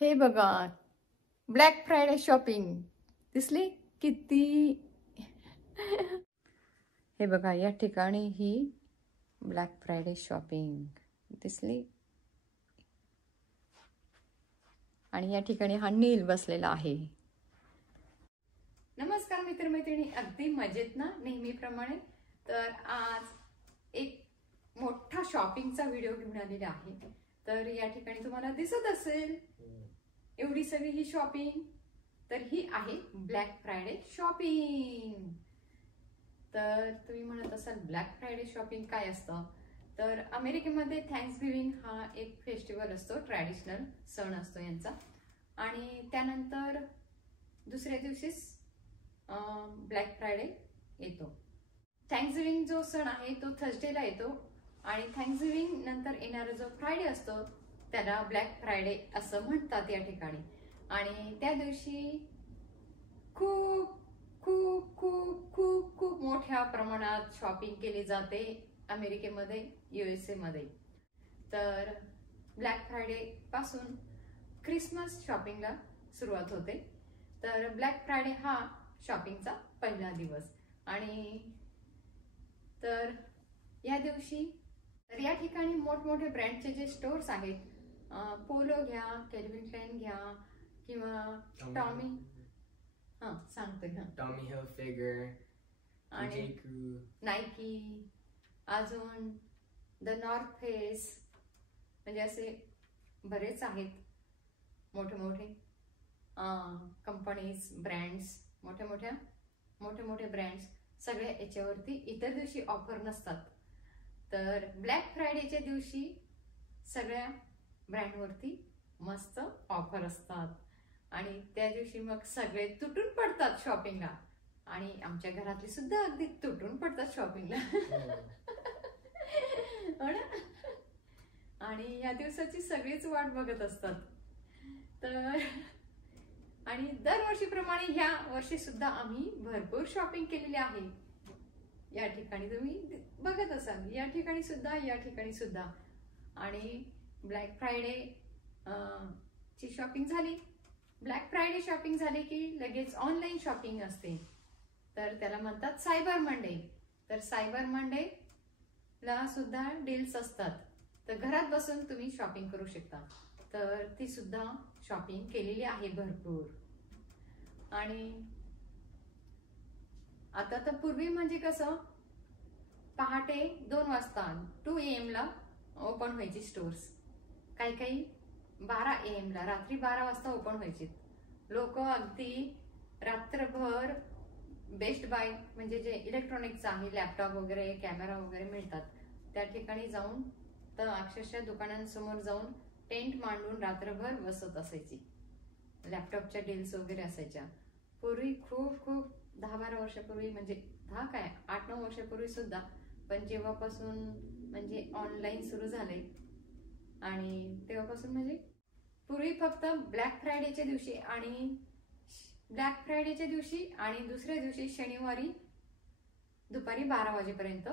हे बघा, black Friday shopping दिसली किती. हे बघा, या ठिकाणी ही ब्लॅक फ्रायडे शॉपिंग दिसली आणि या ठिकाणी हा नील बसलेला आहे. नमस्कार मित्रमैत्रिणी, अगदी मजेत ना नेहमीप्रमाणे. तर आज एक मोठा शॉपिंगचा व्हिडिओ घेऊन आलेला आहे. तर या ठिकाणी तुम्हाला दिसत असेल एवढी सगळी ही शॉपिंग, तर ही आहे ब्लॅक फ्रायडे शॉपिंग. तर तुम्ही म्हणत असाल ब्लॅक फ्रायडे शॉपिंग काय असतं? तर अमेरिकेमध्ये थँक्सगिव्हिंग हा एक फेस्टिवल असतो, ट्रॅडिशनल सण असतो यांचा. आणि त्यानंतर दुसऱ्या दिवशीच ब्लॅक फ्रायडे येतो. थँक्सगिव्हिंग जो सण आहे तो थर्सडेला येतो आणि थँक्सगिव्हिंग नंतर येणारा जो फ्रायडे असतो त्याला ब्लॅक फ्रायडे असं म्हणतात या ठिकाणी. आणि त्या दिवशी खूप खूप खूप खूप खूप मोठ्या प्रमाणात शॉपिंग केली जाते अमेरिकेमध्ये, USA मध्ये. तर ब्लॅक फ्रायडे पासून क्रिसमस शॉपिंगला सुरुवात होते. तर ब्लॅक फ्रायडे हा शॉपिंगचा पहिला दिवस. आणि तर या दिवशी तर या ठिकाणी मोठमोठे ब्रँडचे जे स्टोर्स आहेत, पोलो घ्या, केल्विन क्लाइन घ्या किंवा टॉमी सांगतोय टॉमी हिलफिगर आणि नायकी, अजून द नॉर्थ फेस, म्हणजे असे बरेच आहेत मोठे मोठे कंपनीज, ब्रँड्स, मोठे मोठे ब्रँड्स. सगळ्या याच्यावरती इतर दिवशी ऑफर नसतात. तर ब्लॅक फ्रायडेच्या दिवशी सगळ्या ब्रँडवरती मस्त ऑफर असतात आणि त्या दिवशी मग सगळे तुटून पडतात शॉपिंगला. आणि आमच्या घरातली सुद्धा अगदी तुटून पडतात शॉपिंगला. हो ना. आणि या दिवसाची सगळीच वाट बघत असतात. तर आणि दरवर्षीप्रमाणे ह्या वर्षी सुद्धा आम्ही भरपूर शॉपिंग केलेली आहे. या ठिकाणी तुम्ही बघत असाल, या ठिकाणी सुद्धा. आणि ब्लॅक फ्रायडे ची शॉपिंग झाली. ब्लॅक फ्रायडे शॉपिंग झाली की लगेच ऑनलाईन शॉपिंग असते. तर त्याला म्हणतात सायबर मंडे. तर सायबर मंडे ला सुद्धा डील्स असतात. तर घरात बसून तुम्ही शॉपिंग करू शकता. तर ती सुद्धा शॉपिंग केलेली आहे भरपूर. आणि आता तर पूर्वी म्हणजे कसं, पहाटे 2 वाजता 2 AM ला ओपन व्हायची स्टोर्स. काही 12 AM ला, रात्री 12 वाजता ओपन व्हायचे. लोक अगदी रात्रभर बेस्ट बाय, म्हणजे जे इलेक्ट्रॉनिक्स आहे, लॅपटॉप वगैरे, कॅमेरा वगैरे मिळतात, त्या ठिकाणी जाऊन तर अक्षरशः दुकानांसमोर जाऊन टेंट मांडून रात्रभर बसत असायची. लॅपटॉपच्या डील्स वगैरे असायच्या पूर्वी, खूप 10-12 वर्षापूर्वी, म्हणजे 8-9 वर्षापूर्वी सुद्धा. पण जेव्हापासून म्हणजे ऑनलाईन सुरू झाले आणि तेव्हापासून, म्हणजे पूर्वी फक्त ब्लॅक फ्रायडेच्या दिवशी आणि दुसऱ्या दिवशी शनिवारी दुपारी 12 वाजेपर्यंत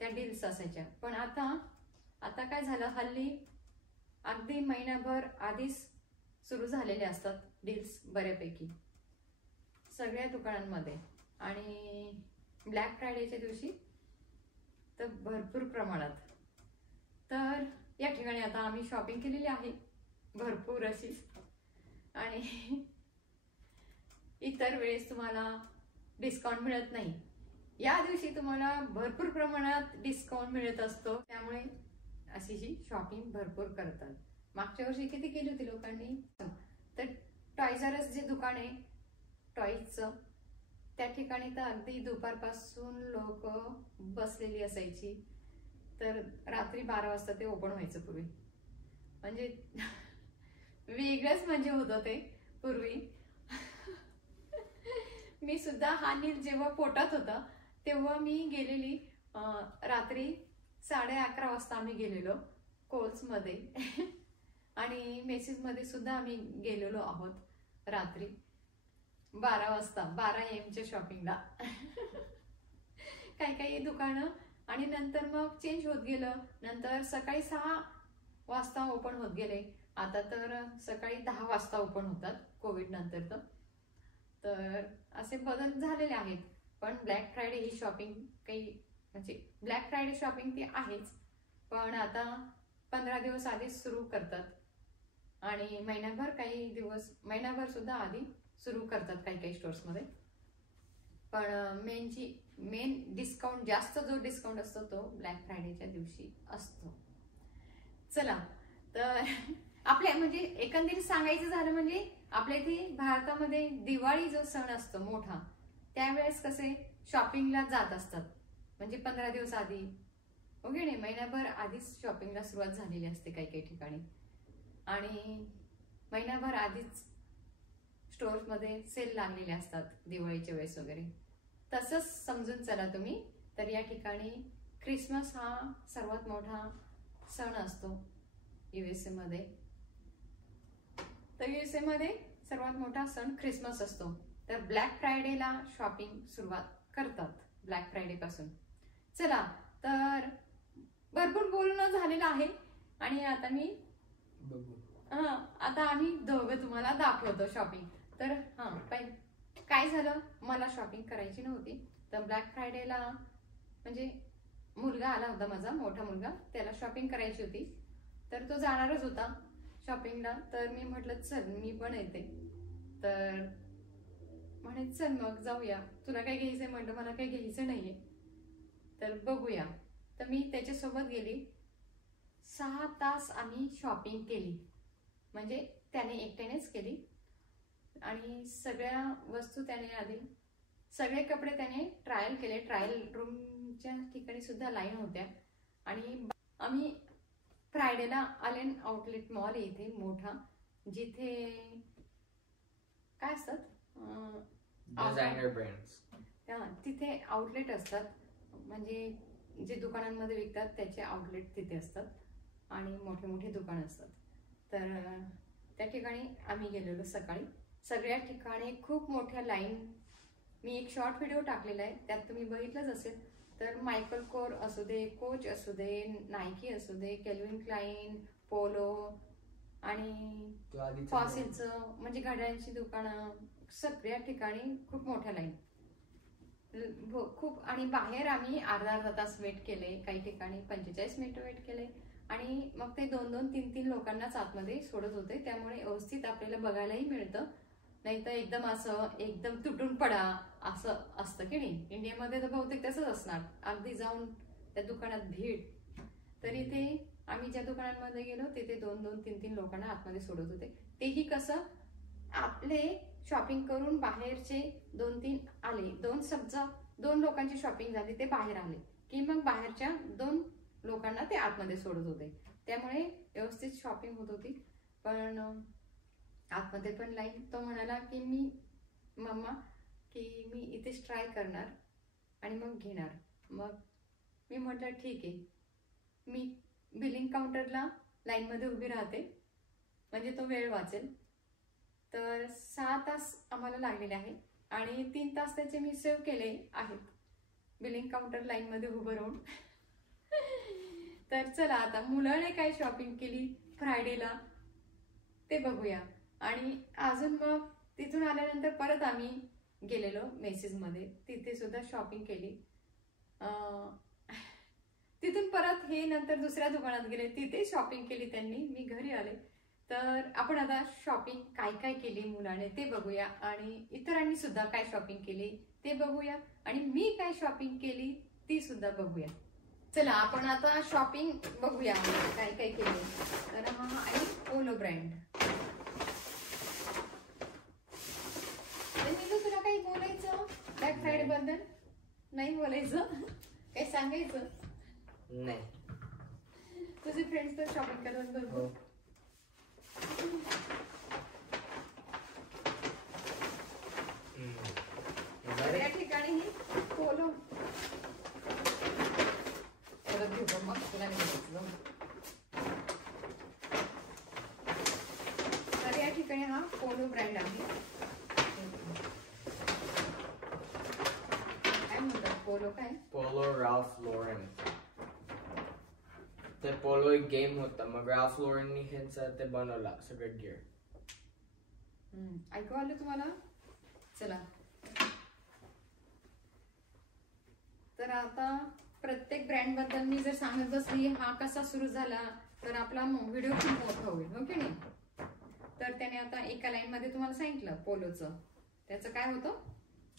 त्या डील्स असायच्या. पण आता काय झालं, हल्ली अगदी महिनाभर आधीच सुरू झालेले असतात डील्स बऱ्यापैकी सगळ्या दुकानांमध्ये. आणि ब्लॅक फ्रायडेच्या दिवशी तर भरपूर प्रमाणात. तर या ठिकाणी आता आम्ही शॉपिंग केलेली आहे भरपूर अशी. आणि इतर वेळेस तुम्हाला डिस्काउंट मिळत नाही, या दिवशी तुम्हाला भरपूर प्रमाणात डिस्काउंट मिळत असतो. त्यामुळे अशी ही शॉपिंग भरपूर करतात. मागच्या वर्षी किती केली होती लोकांनी. तर टॉयज आर अस जे दुकान आहे टॉयजचं, त्या ठिकाणी तर अगदी दुपारपासून लोक बसलेली असायची. तर रात्री 12 वाजता ते ओपन व्हायचं पूर्वी. म्हणजे वेगळंच म्हणजे होतं ते पूर्वी. मी सुद्धा हा नील जेव्हा पोटात होता तेव्हा मी गेलेली, रात्री 11:30 वाजता आम्ही गेलेलो कोल्समध्ये. आणि मेसेजमध्ये सुद्धा आम्ही गेलेलो आहोत रात्री 12 वाजता 12 AM च्या शॉपिंगला. काही दुकानं. आणि नंतर मग चेंज होत गेलं. नंतर सकाळी 6 वाजता ओपन होत गेले आता तर सकाळी 10 वाजता ओपन होतात कोविड नंतर. तर असे बदल झालेले आहेत. पण ब्लॅक फ्रायडे ही शॉपिंग काही म्हणजे ब्लॅक फ्रायडे शॉपिंग ती आहेच, पण आता 15 दिवस आधीच सुरू करतात आणि महिनाभर सुद्धा आधी सुरू करतात काही स्टोर्समध्ये. पण मेन डिस्काउंट, जास्त जो डिस्काउंट असतो तो ब्लॅक फ्रायडेच्या दिवशी असतो. चला, तर आपल्या म्हणजे एकंदरीत सांगायचं झालं म्हणजे आपल्या इथे भारतामध्ये दिवाळी जो सण असतो मोठा, त्यावेळेस कसे शॉपिंगला जात असतात. म्हणजे 15 दिवस आधी, ओके नाही, महिनाभर आधीच शॉपिंगला सुरुवात झालेली असते काही ठिकाणी. आणि महिनाभर आधीच स्टोर्समध्ये सेल लागलेले असतात दिवाळीच्या वेळेस वगैरे. तसंच समजून चला तुम्ही. तर या ठिकाणी ख्रिसमस हा सर्वात मोठा सण असतो USA मध्ये. तर USA मध्ये सर्वात मोठा सण ख्रिसमस असतो. तर ब्लॅक फ्रायडेला शॉपिंग सुरुवात करतात ब्लॅक फ्रायडे पासून. चला, तर भरपूर बोलणं झालेलं आहे आणि आता आम्ही दोघं तुम्हाला दाखवतो शॉपिंग. तर काय झालं, मला शॉपिंग करायची नव्हती. तर ब्लॅक फ्रायडेला म्हणजे मुलगा आला होता, माझा मोठा मुलगा, त्याला शॉपिंग करायची होती. तर तो जाणारच होता शॉपिंगला. तर मी म्हटलं चल मी पण येते. तर म्हणे चल मग जाऊया, तुला काय घ्यायचंय? म्हटलं मला काही घ्यायचं नाहीये, तर बघूया. तर मी त्याच्यासोबत गेली. 6 तास आम्ही शॉपिंग केली, म्हणजे त्याने एकट्यानेच केली. आणि सगळ्या वस्तू त्याने आधी, सगळे कपडे त्याने ट्रायल केले. ट्रायल रूमच्या ठिकाणी सुद्धा लाईन होत्या. आणि आम्ही फ्रायडेला आलेन आउटलेट मॉल इथे मोठा, जिथे काय असतात डिझायनर ब्रँड्स, तिथे आउटलेट असतात. म्हणजे जे दुकानांमध्ये विकतात त्याचे आउटलेट तिथे असतात आणि मोठे मोठे दुकान असतात. तर त्या ठिकाणी आम्ही गेलेलो सकाळी. सगळ्या ठिकाणी खूप मोठ्या लाईन. मी एक शॉर्ट व्हिडिओ टाकलेला आहे, त्यात तुम्ही बघितलंच असेल. तर मायकल कोर असू दे, कोच असू दे, नायकी असू दे, केल्विन क्लाइन, पोलो आणि फॉसिलचं म्हणजे घड्याळांची दुकानं, सगळ्या ठिकाणी खूप मोठ्या लाईन खूप. आणि बाहेर आम्ही अर्धा तास वेट केले, काही ठिकाणी 45 मिनिटं वेट केले. आणि मग ते 2-2, 3-3 लोकांनाच आतमध्ये सोडत होते. त्यामुळे व्यवस्थित आपल्याला बघायलाही मिळतं. नाही तर एकदम तुटून पडा असं असतं की नाही. इंडियामध्ये तर बहुतेक तसंच असणार, अगदी जाऊन त्या दुकानात भीड. तर इथे आम्ही ज्या दुकानांमध्ये गेलो तिथे 2-2, 3-3 लोकांना आतमध्ये सोडत होते. तेही कसं, आपले शॉपिंग करून बाहेरचे 2-3 आले, 2 लोकांची शॉपिंग झाली, ते बाहेर आले की मग बाहेरच्या 2 लोकांना ते आतमध्ये सोडत होते. त्यामुळे व्यवस्थित शॉपिंग होत होती. पण आतमध्ये पण लाईन. तो म्हणाला की मम्मा मी इथेच ट्राय करणार आणि मग घेणार. मग मी म्हटलं ठीक आहे, मी बिलिंग काउंटरला लाईनमध्ये उभी राहते, म्हणजे तो वेळ वाचेल. तर 6 तास आम्हाला लागलेले आहे आणि 3 तास त्याचे मी सेव्ह केले आहेत बिलिंग काउंटर लाईनमध्ये उभं राहून. तर चला, आता मुलाने काय शॉपिंग केली फ्रायडेला ते बघूया. आणि अजून मग तिथून आल्यानंतर परत आम्ही गेलेलो मेसेसमध्ये, तिथे सुद्धा शॉपिंग केली. तिथून परत हे नंतर दुसऱ्या दुकानात गेले, तिथे शॉपिंग केली त्यांनी. मी घरी आले. तर आपण आता शॉपिंग काय केली मुलाने ते बघूया आणि इतरांनी सुद्धा काय शॉपिंग केली ते बघूया आणि मी काय शॉपिंग केली ती सुद्धा बघूया. चला, आपण आता शॉपिंग बघूया काय केली. तर हा आहे पोलो ब्रँड. तुला काही बोलायचं ब्लॅक फ्रायडे बद्दल? नाही बोलायचं? काही सांगायचं नाही? तुझे फ्रेंड्स तर शॉपिंग करतात भरपूर. या ठिकाणी ही पोलो मग तुला तर या ठिकाणी हा पोलो ब्रँड आहे. काय म्हणतात पोलो? काय पोलो राल्फ लॉरेन. ते पोलो एक गेम होता मग राल्फ लॉरेननी ह्यांचं ते बनवला सगळं गिअर. ऐकू आलं तुम्हाला? चला तर आता प्रत्येक ब्रँड बद्दल मी जर सांगत बसली हा कसा सुरू झाला तर आपला व्हिडिओ खूप मोठा होईल, हो की नाही? तर त्याने आता एका लाईन मध्ये तुम्हाला सांगितलं पोलोचं, त्याचं काय होतं?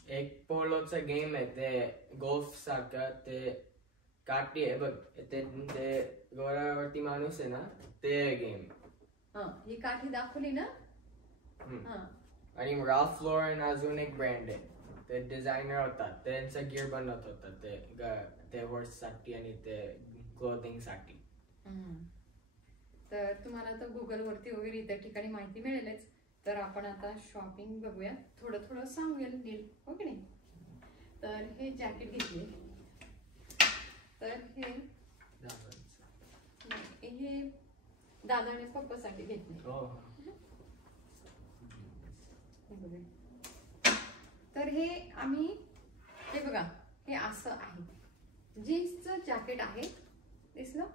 एक पोलोचा गेम आहे ते गोल्फ सारखं. ते काठी आहे बघ, ते घोड्यावरती माणूस आहे ना, ते गेम. ही काठी दाखवली ना. आणि राल्फ लॉरेन अजून एक ब्रँड आहे, ते डिझायनर होता, त्यांचा गिअर बनवत होता ते हॉर्स साठी आणि ते क्लोथिंग साठी. तर तुम्हाला तर गुगल वरती वगैरे इतर ठिकाणी माहिती मिळेलच. तर आपण आता शॉपिंग बघूया, थोडं थोडं सांगूया नीट, हो की नाही? तर हे जॅकेट घेतले, तर हे दादाने पप्पासाठी घेतले. तर हे आम्ही हे बघा, हे असं आहे, जीन्सचं जॅकेट आहे, दिसलं?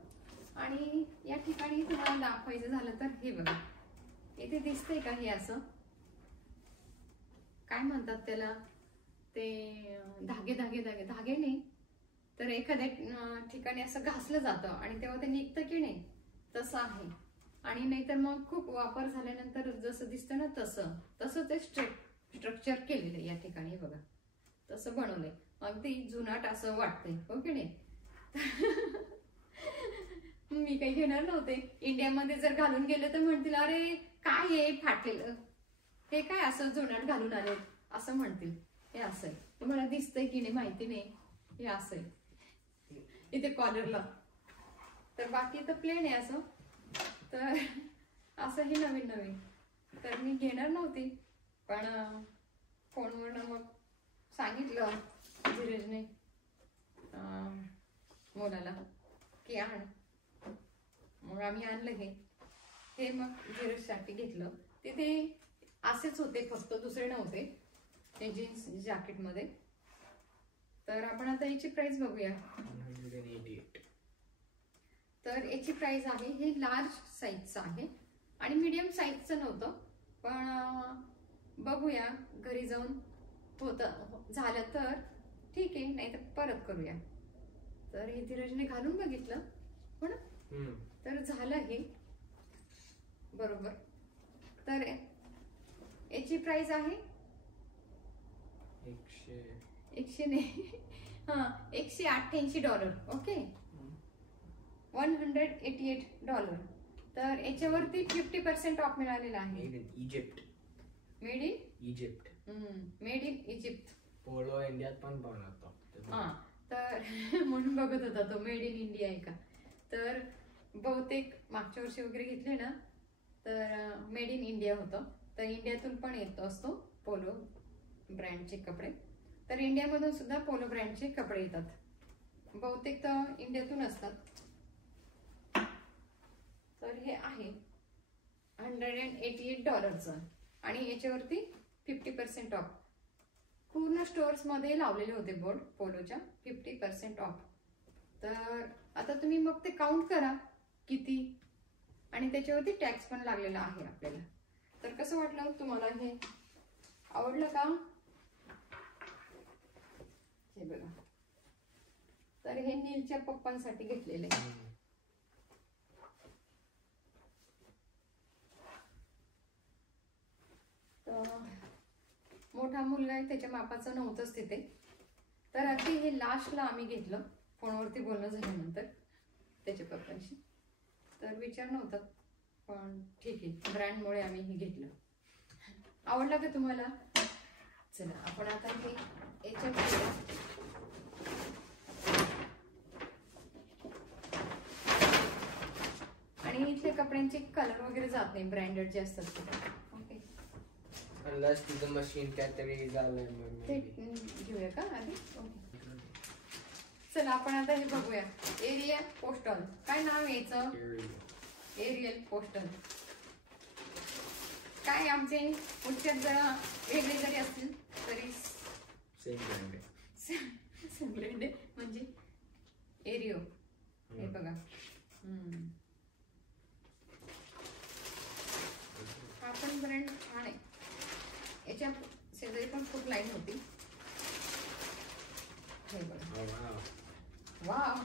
आणि या ठिकाणी तुम्हाला दाखवायचं झालं तर हे बघा, इथे दिसतंय का? हे असं काय म्हणतात त्याला, ते धागे धागे धागे धागे नाही तर एखाद्या ठिकाणी असं घासलं जातं आणि तेव्हा ते निघतं की नाही, तसं आहे. आणि नाहीतर मग खूप वापर झाल्यानंतर जसं दिसतं ना तसं ते स्ट्रक्चर केलेलं आहे या ठिकाणी बघा, तसं बनवलंय. अगदी जुनाट असं वाटतंय, हो की नाही? मी काही घेणार नव्हते. इंडियामध्ये जर घालून गेले तर म्हणतील अरे काय हे फाटलेलं, हे काय असं जुनाट घालून आले असं म्हणतील. हे असं आहे, तुम्हाला दिसतंय की नाही माहिती नाही, हे असं आहे इथे कॉलरला. तर बाकी तर प्लेन आहे असं. तर असं हे नवीन नवीन तर मी घेणार नव्हती, पण फोनवरनं मग सांगितलं धीरजने मुलाला की आण, मग आम्ही आणलं हे मग धीरजसाठी घेतलं. तिथे असेच होते, फक्त दुसरे नव्हते ते जीन्स जॅकेट मध्ये. तर आपण आता याची प्राइस बघूया. 188. तर याची प्राइस आहे, हे लार्ज साईजचं आहे आणि मीडियम साईजचं नव्हतं, पण बघूया घरी जाऊन झालं तर ठीक आहे, नाही तर परत करूया. तर हे धीरजने घालून बघितलं हो ना, तर झालं हे बरोबर. तर याची प्राइस आहे 188 डॉलर. ओके, $188. तर याच्यावरती 50% ऑफ मिळालेला आहे. Made in Egypt. पोलो इंडियात पण बनवतो. तर म्हणून बघत होता तो मेड इन इंडिया आहे का. तर बहुतेक मागच्या वर्षी वगैरे घेतले ना तर मेड इन इंडिया होतं. तर इंडियातून पण येत असतो पोलो ब्रँडचे कपडे. तर इंडियामधून सुद्धा पोलो ब्रँडचे कपडे येतात, बहुतेक तर इंडियातून असतात. तर हे आहे $188 आणि याच्यावरती 50% ऑफ. पूर्ण स्टोअर्स मध्ये लावलेले होते बोर्ड पोलोच्या 50% ऑफ. तर आता तुम्ही मग ते काउंट करा किती, आणि त्याच्यावरती टॅक्स पण लागलेला आहे आपल्याला. तर कसं वाटलं तुम्हाला, हे आवडलं का? हे बघा, तर हे नीलच्या पप्पांसाठी घेतलेले. तर मोठा मुलगा आहे, त्याच्या मापाचं नव्हतंच तिथे. तर अगदी हे लास्टला आम्ही घेतलं, फोनवरती बोलणं झाल्यानंतर त्याच्या पप्पांशी. तर विचार नव्हता, पण ठीक आहे, ब्रँडमुळे आम्ही हे घेतलं. आवडलं का तुम्हाला? चला आपण आता हे याच्यात आणि इथले कपड्यांचे कलर वगैरे जात नाही, ब्रँडेड जे असतात ते. ओके, अनलेस तुझं मशीन काहीतरी झालंय मग ते घेऊया का आधी? ओके, चला आपण आता हे बघूया. एरियल पोस्टल, काय नाव यायचं? Aerial postal. काय आमचे उच्चार जरा वेगळे जरी असतील तरी सेम ब्रँड म्हणजे एरियो. हे बघा, छान आहे. याच्या शेजारी पण खूप लाईन होती. हे बघा. वा,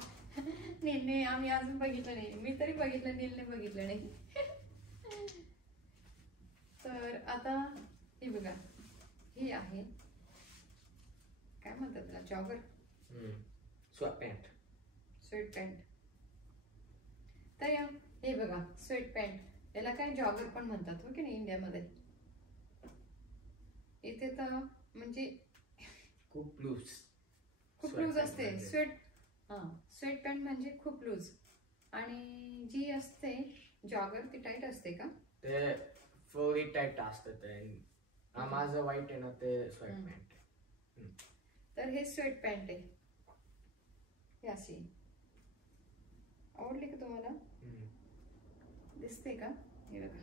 नीलने आम्ही अजून बघितलं नाही. मी तरी बघितलं, नीलने बघितलं नाही. तर आता हे बघा, ही आहे काय म्हणतात त्याला, जॉगर, स्वेट पॅन्ट. तर हे बघा स्वेट पॅन्ट, याला काय जॉगर पण म्हणतात हो की नाही इंडियामध्ये. इथे तर म्हणजे खूप लूज असते स्वेट. स्वेट पॅन्ट म्हणजे खूप लूज, आणि जी असते जॉगर ती टाईट असते का? ते फुली टाईट असतं ते. माझं वाईट आहे ना ते स्वेट पॅन्ट. तर हे स्वेट पॅन्ट आहे. हे अशी आवडली का तुम्हाला? दिसते का? हे बघा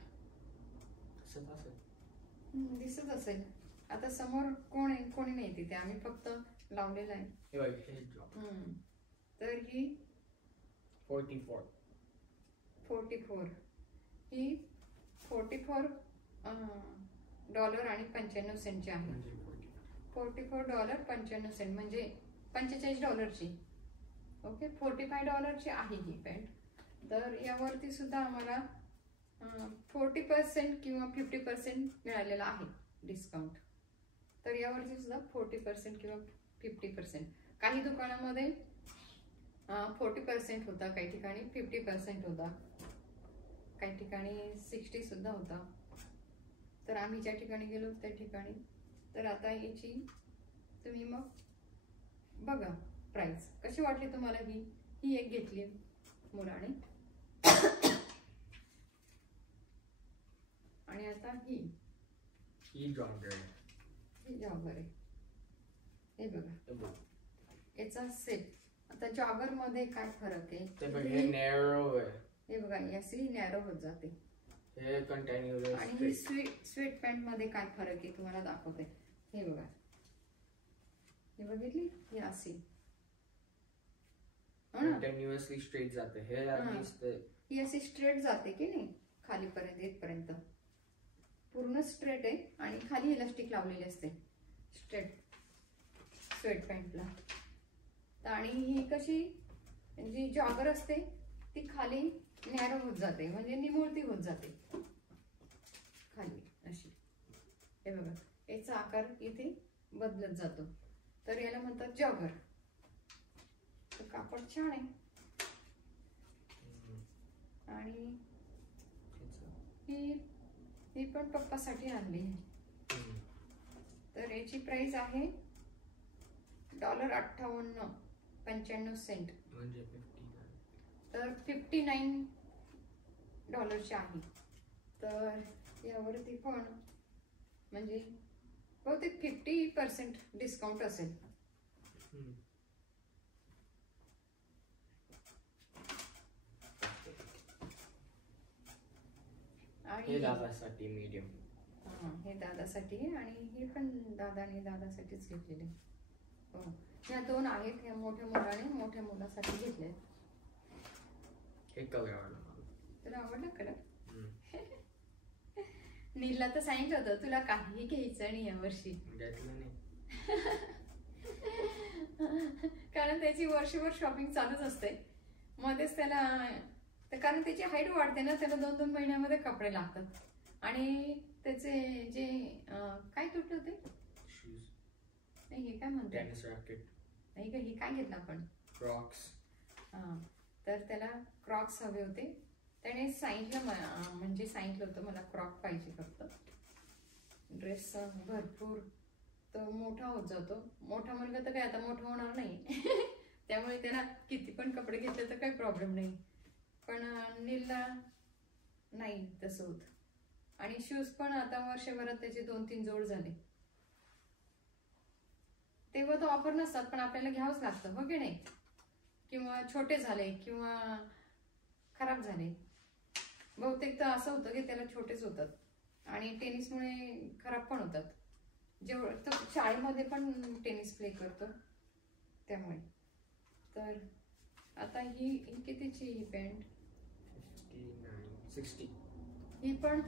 दिसत असेल. आता समोर कोणी नाही तिथे, आम्ही फक्त लावलेलं आहे. तर ही 44. ही $44 आणि 95 सेंटची आहे. $44.95 म्हणजे $45ची. ओके, $45ची आहे ही पॅन्ट. तर यावरती सुद्धा आम्हाला 40% किंवा 50% मिळालेला आहे डिस्काउंट. तर यावरती सुद्धा 40% किंवा 50%. काही दुकानामध्ये 40% होता, काही ठिकाणी 50% होता, काही ठिकाणी 60 सुद्धा होता. तर आम्ही ज्या ठिकाणी गेलो त्या ठिकाणी. तर आता याची तुम्ही मग बघा प्राइस कशी वाटली तुम्हाला. ही एक घेतली मुलाने, आणि आता ही जॉगर आहे. हे बघा याचा सेट. आता जॉगर मध्ये काय फरक आहे, हे बघा अशी नॅरो होत जाते. आणि ही स्वेट पॅन्ट मध्ये काय फरक आहे तुम्हाला दाखवते. हे बघा, हे बघितली, ही अशी कंटिन्युअसली स्ट्रेट जाते. ही अशी स्ट्रेट जाते की नाही, खालीपर्यंत इथपर्यंत पूर्ण स्ट्रेट आहे, आणि खाली इलास्टिक लावलेली असते स्ट्रेट स्वेट पॅन्टला. आणि ही कशी जी जॉगर असते ती खाली नॅरो होत जाते, म्हणजे निमुळती होत जाते खाली अशी. हे बघा याचा आकार इथे बदलत जातो. तर याला म्हणतात जॉगर. तर कापड छान आहे. आणि ही पण पप्पासाठी आणली. तर याची प्राइस आहे $58.95 म्हणजे तर $59 आहे. तर यावरती पण म्हणजे बहुतेक 50% डिस्काउंट असेल. हे दादासाठी मीडियम. हे दादासाठी, आणि हे पण दादासाठीच घेतलेले. हो, ह्या दोन आहेत. ह्या मोठ्या मुलाने मोठ्या मुलासाठी घेतले. एक कलर आवडला मला. तुला आवडला कलर? नीलला तर सांगितलं होतं तुला काहीही घ्यायचं नाही यावर्षी. घेतलं नाही कारण त्याची वर्षभर शॉपिंग चालूच असते. मध्येच त्याला, कारण त्याची हाईट वाढते ना, त्याला 2-2 महिन्यामध्ये कपडे लागतात. आणि त्याचे जे काय तुटलं ते नाही, हे काय म्हणतात, टेनिस रॅकेट नाही का, हे काय घेतलं आपण, क्रॉक्स. तर त्याला क्रॉक्स हवे होते. त्याने सांगितलं, म्हणजे सांगितलं होतं मला क्रॉक पाहिजे फक्त. ड्रेस भरपूर तो मोठा होत जातो. मोठा मुलगा तर काय आता मोठा होणार नाही. त्यामुळे त्याला किती पण कपडे घेतले तर काही प्रॉब्लेम नाही. पण नीलला नाही तसं होत. आणि शूज पण आता वर्षभरात त्याचे 2-3 जोड झाले. तेव्हा तर ऑफर नसतात, पण आपल्याला घ्यावंच लागतं हो की नाही. किंवा छोटे झाले किंवा खराब झाले. बहुतेक तर असं होतं की त्याला छोटेच होतात, आणि टेनिसमुळे खराब पण होतात. जेवढं तो शाळेमध्ये पण टेनिस प्ले करतो त्यामुळे. तर आता ही कितीची ही पॅन्ट? 60. ही पण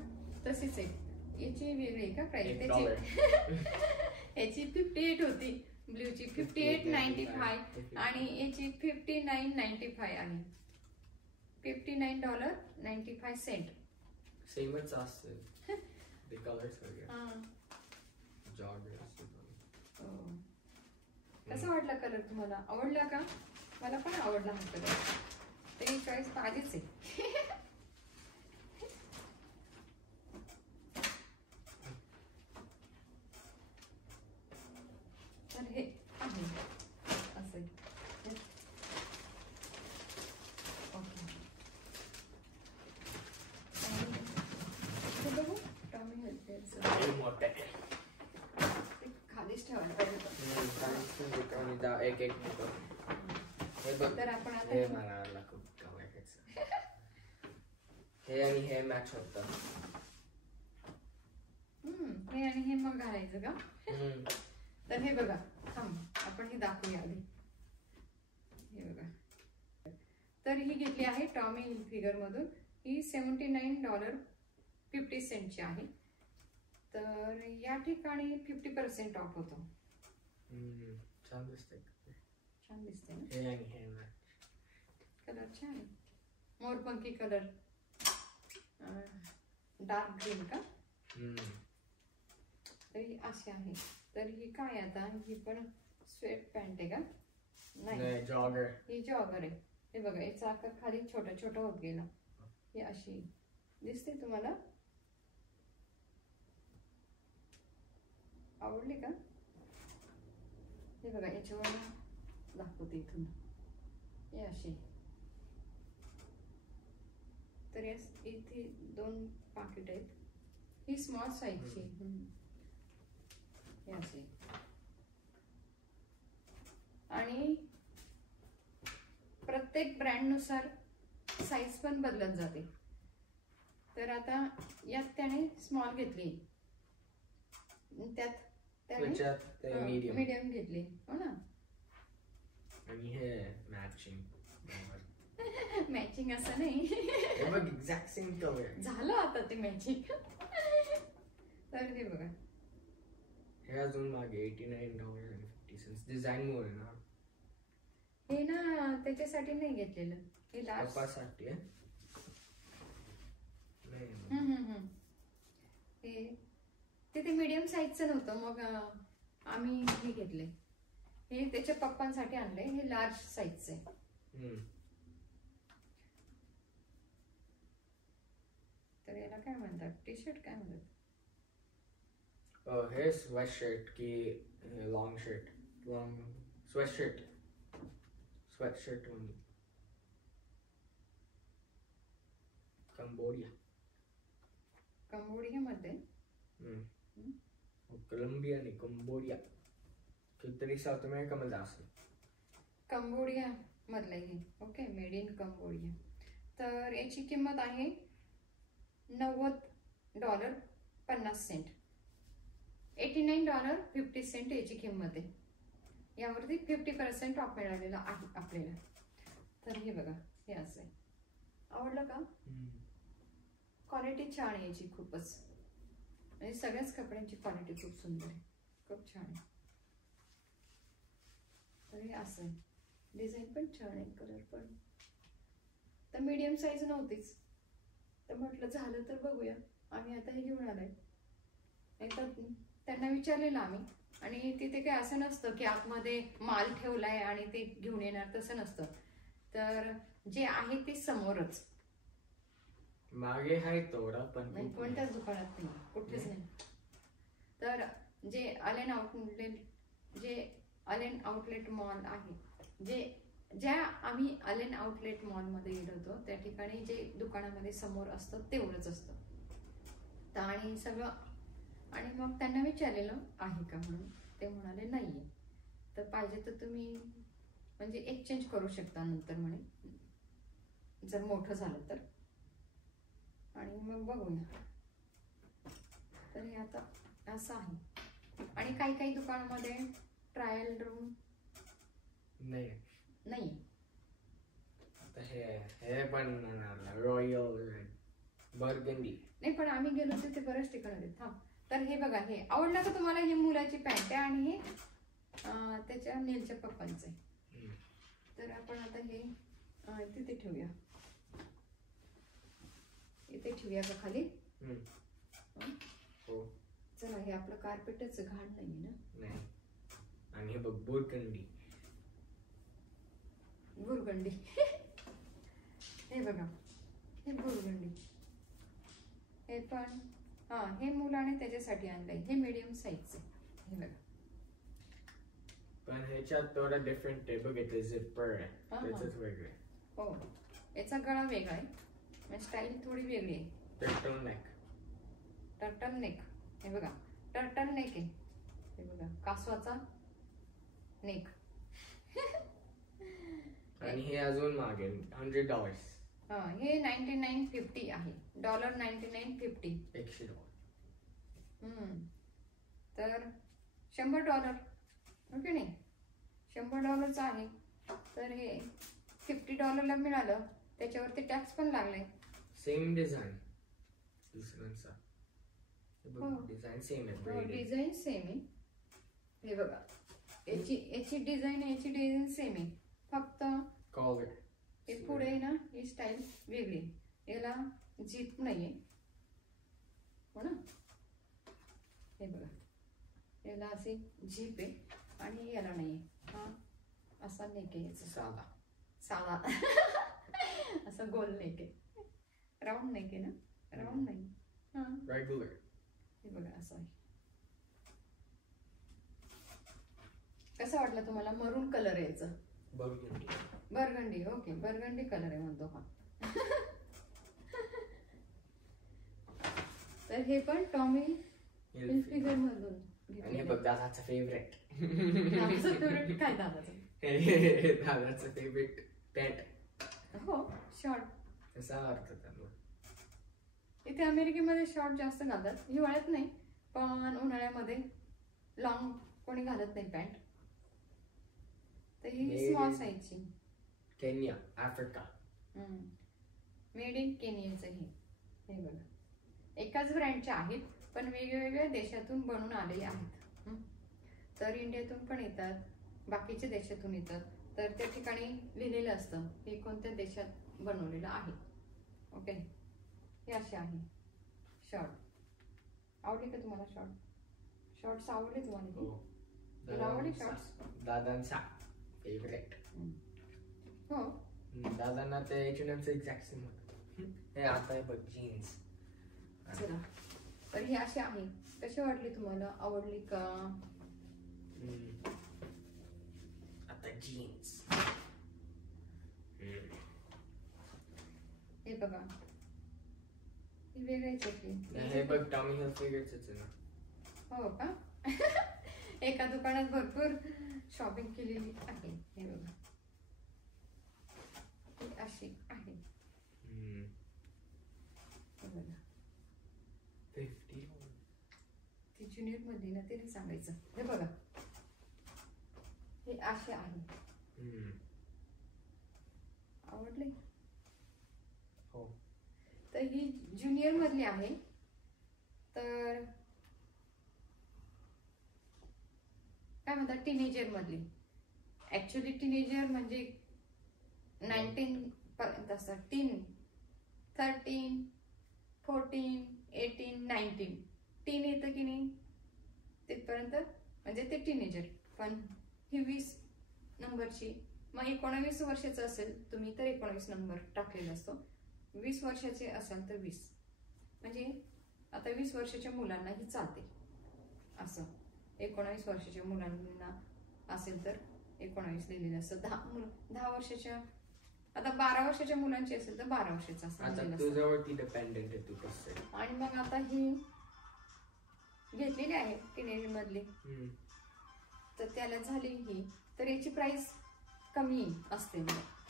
तशीच आहे. याची वेगळी का प्राइस $1. त्याची याची 58 होती, ब्ल्यूची 58.95 आणि याची 59.95 आहे. $59.95. सेमच असते ते कलर्स वगैरे. जॉगर असते. कसा वाटला कलर तुम्हाला? आवडला का? मला पण आवडला हा कलर. ते चॉईस माझीच आहे. तर हे आहे असं. ओके. हे बघू टॉमी हिलफिगरचं. हे मोठं आहे. ते खालीच ठेवायला पाहिजे होतं. एक एक हे बघ. तर आपण आता हे मला खूप आवडायचं. हे आणि हे मॅच होतं. हे आणि हे मग घालायचं का? तर हे बघा, थांब आपण हे दाखवूया आधी. हे बघा, तर ही घेतली आहे टॉमी हिलफिगर मधून. ही $79.50 ची आहे. तर या ठिकाणी 50% ऑफ होतो. छान दिसते. छान दिसते ना? हे आणि हे मॅच. कलर छान आहे, मोरपंखी कलर, डार्क ग्रीन का? तरी असे आहे. तर ही काय आता, ही पण स्वेट पॅन्ट आहे का? नाही, जॉगर. ही जॉगर आहे. हे बघा, याचा आकार खाली छोटा छोटा होत गेला. ही अशी दिसते तुम्हाला? आवडली का? हे बघा, याच्यावर दाखवते इथून. हे अशी. तर इथे 2 पाकिट आहेत. ही स्मॉल साईजची. हे अशी. आणि प्रत्येक ब्रँडनुसार साईज पण बदलत जाते. तर आता यात त्याने स्मॉल घेतली, त्यात त्याने मीडियम घेतली, हो ना? आणि हे मॅचिंग. मॅचिंग असं नाही. हे बघ, एक्झॅक्ट सेम कलर झालं आता ते मॅचिंग. तर हे बघा, हे अजून मागे $89.50. डिझाईन मुळे ना. हे ना त्याच्यासाठी नाही घेतलेलं, हे लार्ज पप्पासाठी आहे. हे ते मीडियम साईजचं नव्हतं, मग आम्ही हे घेतले. हे त्याच्या पप्पांसाठी आणले. हे लार्ज साईजचे. तर याला काय म्हणतात? टी शर्ट काय म्हणतात? हे स्वेट शर्ट की long shirt? Long sweat shirt. Sweat shirt म्हणून. कंबोडियामध्ये. कोलंबिया नाही, कंबोडिया. कितीतरी साऊथ अमेरिकामध्ये असेल. कंबोडिया मधलं हे. Okay, made in Cambodia. तर याची किंमत आहे $90.50. $89.50 याची किंमत आहे. यावरती 50% ऑफ मिळालेला आहे आपल्याला. तर हे बघा, हे असं आहे. आवडलं का? क्वालिटी छान आहे याची खूपच. म्हणजे सगळ्याच कपड्यांची क्वालिटी खूप सुंदर आहे, खूप छान आहे. तर हे असं आहे. डिझाईन पण छान आहे, कलर पण. तर मीडियम साईज नव्हतीच, तर म्हटलं झालं तर बघूया. आम्ही आता हे घेऊन आलोय. तर त्यांना विचारलेलं आम्ही, आणि तिथे काय असं नसतं की आतमध्ये माल ठेवलाय आणि ते घेऊन येणार, तसं नसतं. तर जे आहे ते समोरच. मागे आहे थोडा, पण नाही, कोणत्याच दुकानात नाही, कुठेच नाही. तर जे अलेन आउटलेट मॉल आहे, ज्या आम्ही अलेन आउटलेट मॉलमध्ये गेलो होतो, त्या ठिकाणी जे दुकानामध्ये समोर असतं तेवढंच असतं. आणि सगळं. आणि मग त्यांना विचारलेलं आहे का म्हणून, ते म्हणाले नाहीये. तर पाहिजे तर तुम्ही म्हणजे एक्सचेंज करू शकता नंतर म्हणे, जर मोठं झालं तर. आणि मग बघूया. तर हे आता असं आहे. आणि काही काही दुकानामध्ये ट्रायल रूम नाही. आता हे पण रॉयल बर्गंडी. नाही पण आम्ही गेलो होतो ते बऱ्याच ठिकाणी होते. थांब. तर हे बघा, हे आवडलं का तुम्हाला? ही मुलाची पॅन्ट आहे आणि हे त्याच्या नीलच्या पप्पांचं आहे. तर आपण आता हे तिथे ठेवूया. इथे ठेवूया का खाली? हो. चला, हे आपलं कार्पेटच घाण नाही ना. नाही. आणि हे बघ बुरगंडी. बुरगंडी. हे बघा, हे बुरगंडी. हे पण हे मुलाने त्याच्यासाठी आणलंय. हे मीडियम साईजच आहे. हे बघा. पण ह्याच्यात थोडा डिफरंट आहे. बघ इथे झिपर आहे. त्याचंच वेगळं आहे. हो, याचा गळा वेगळा आहे. स्टाईल थोडी वेगळी आहे. Turtle neck. Turtle neck. हे बघा, टर्टल नेक आहे. हे बघा, कासवाचा नेक. आणि हे अजून महाग आहे. $100. हे 99.50 आहे. $99.50. $100. तर $100. ओके नाही, $100 आहे. तर हे $50 मिळालं. त्याच्यावरती टॅक्स पण लागलाय. सेम डिझाईन दुसऱ्यांचा. डिझाईन सेम आहे. डिझाईन सेम आहे. हे बघा, याची डिझाईन सेम आहे. फक्त कॉलर हे पुढे ना, ही स्टाईल वेगळी. याला जीप नाहीये, हो ना. हे बघा, याला अशी जीप आहे आणि याला नाहीये. हा असा नेक आहे याचा. साधा असा गोल नेक आहे. राऊंड नेक आहे ना. राऊंड नाही, रेग्युलर. हे बघा, असं आहे. कसं वाटलं तुम्हाला? मरून कलर आहे याचा. बर्गंडी. ओके, बर्गंडी कलर आहे म्हणतो हा. तर हे पण टॉमी हिल्फिगर मधून. आणि बघ दादाचा फेवरेट. काय दादाचं? दादाचं फेवरेट पॅन्ट. हो, शॉर्ट. कसा अर्थ त्यांना? इथे अमेरिकेमध्ये शॉर्ट जास्त घालतात. हिवाळ्यात नाही, पण उन्हाळ्यामध्ये लॉंग कोणी घालत नाही पॅन्ट. तर ही स्मॉल साईजची. Kenya, Africa. मेड इन केनियाचं हे बघा. एकाच ब्रँडच्या आहेत, पण वेगवेगळ्या देशातून बनवून आलेले आहेत. तर इंडियातून पण येतात, बाकीच्या देशातून येतात. तर त्या ठिकाणी लिहिलेलं असतं हे कोणत्या देशात बनवलेलं आहे. ओके, हे असे आहे शॉर्ट. आवडले का तुम्हाला शॉर्ट? शॉर्ट्स आवडले तुम्हाला? आवडले शॉर्ट्स? दादांचा फेवरेट. हो, दादांना ते H&Mचं एक्झॅक्ट सेम होतं. हे आता आहे बघ जीन्स. चला, तर हे असे आहे. कशी वाटली तुम्हाला? आवडली का? आता जीन्स. हे बघा, ही वेगळीच होती. हे बघ टॉमी हिल्फिगरच आहे ना. हो का? एका दुकानात भरपूर शॉपिंग केलेली आहे. हे बघा, ही अशी आहे. हे बघा, $50. ती ज्युनियर मध्ये ना, ते नाही सांगायचं. हे बघा, हे असे आहे. आवडले? हो. तर ही ज्युनियर मधली आहे. तर काय म्हणतात, टीनेजर मधली. ऍक्च्युली टीनेजर म्हणजे 19 पर्यंत असतात. 13, 14, 18, 19 टीन येतं की नाही तिथपर्यंत, म्हणजे ते टीनेजर. पण ही 20 नंबरची. मग 19 वर्षाचं असेल तुम्ही तर 19 नंबर टाकलेला असतो. 20 वर्षाचे असाल तर 20. म्हणजे आता 20 वर्षाच्या मुलांना ही चालते असं. 19 वर्षाच्या मुलांना असेल तर 19 लिहिलेलं असतं. 10 वर्षाच्या, आता 12 वर्षाच्या मुलांची असेल तर 12 वर्षाचं असं. तुझ्यावरती डिपेंडेंट आहे तू कसं. आणि मग आता ही घेतलेली आहे टीनेजर मधली, तर त्याला झाली ही, तर याची प्राइस कमी असते.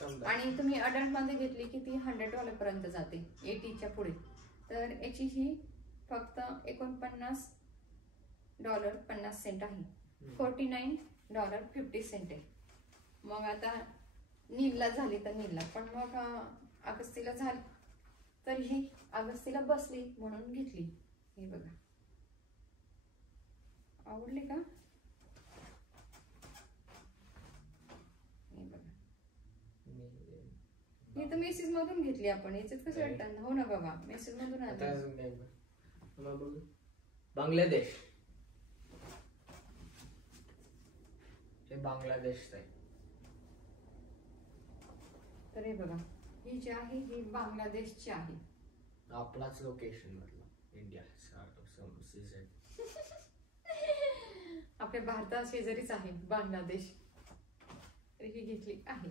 आणि तुम्ही अडल्ट मध्ये घेतली की ती $100 पर्यंत जाते, 80च्या पुढे. तर याची ही फक्त $49.50 आहे. $49.50 आहे. मग आता नीलला झाली तर नीलला, पण मग अगस्तीला झाली तर ही अगस्तीला बसली म्हणून घेतली. हे बघा, आवडली का? हे बघा, ही तर मेसेज मधून घेतली आपण. याच्यात कसं वाटतं? हो ना बाबा, मेसेज मधून आता आली. अजून काय मला बघू. बांगलादेश, हे बांगलादेशचं आहे. तर हे बघा, ही जी आहे ही बांगलादेशची आहे. आपलाच लोकेशन मधला इंडिया सीझन. आपल्या भारता शेजारीच आहे बांगलादेश. तर ही घेतली आहे.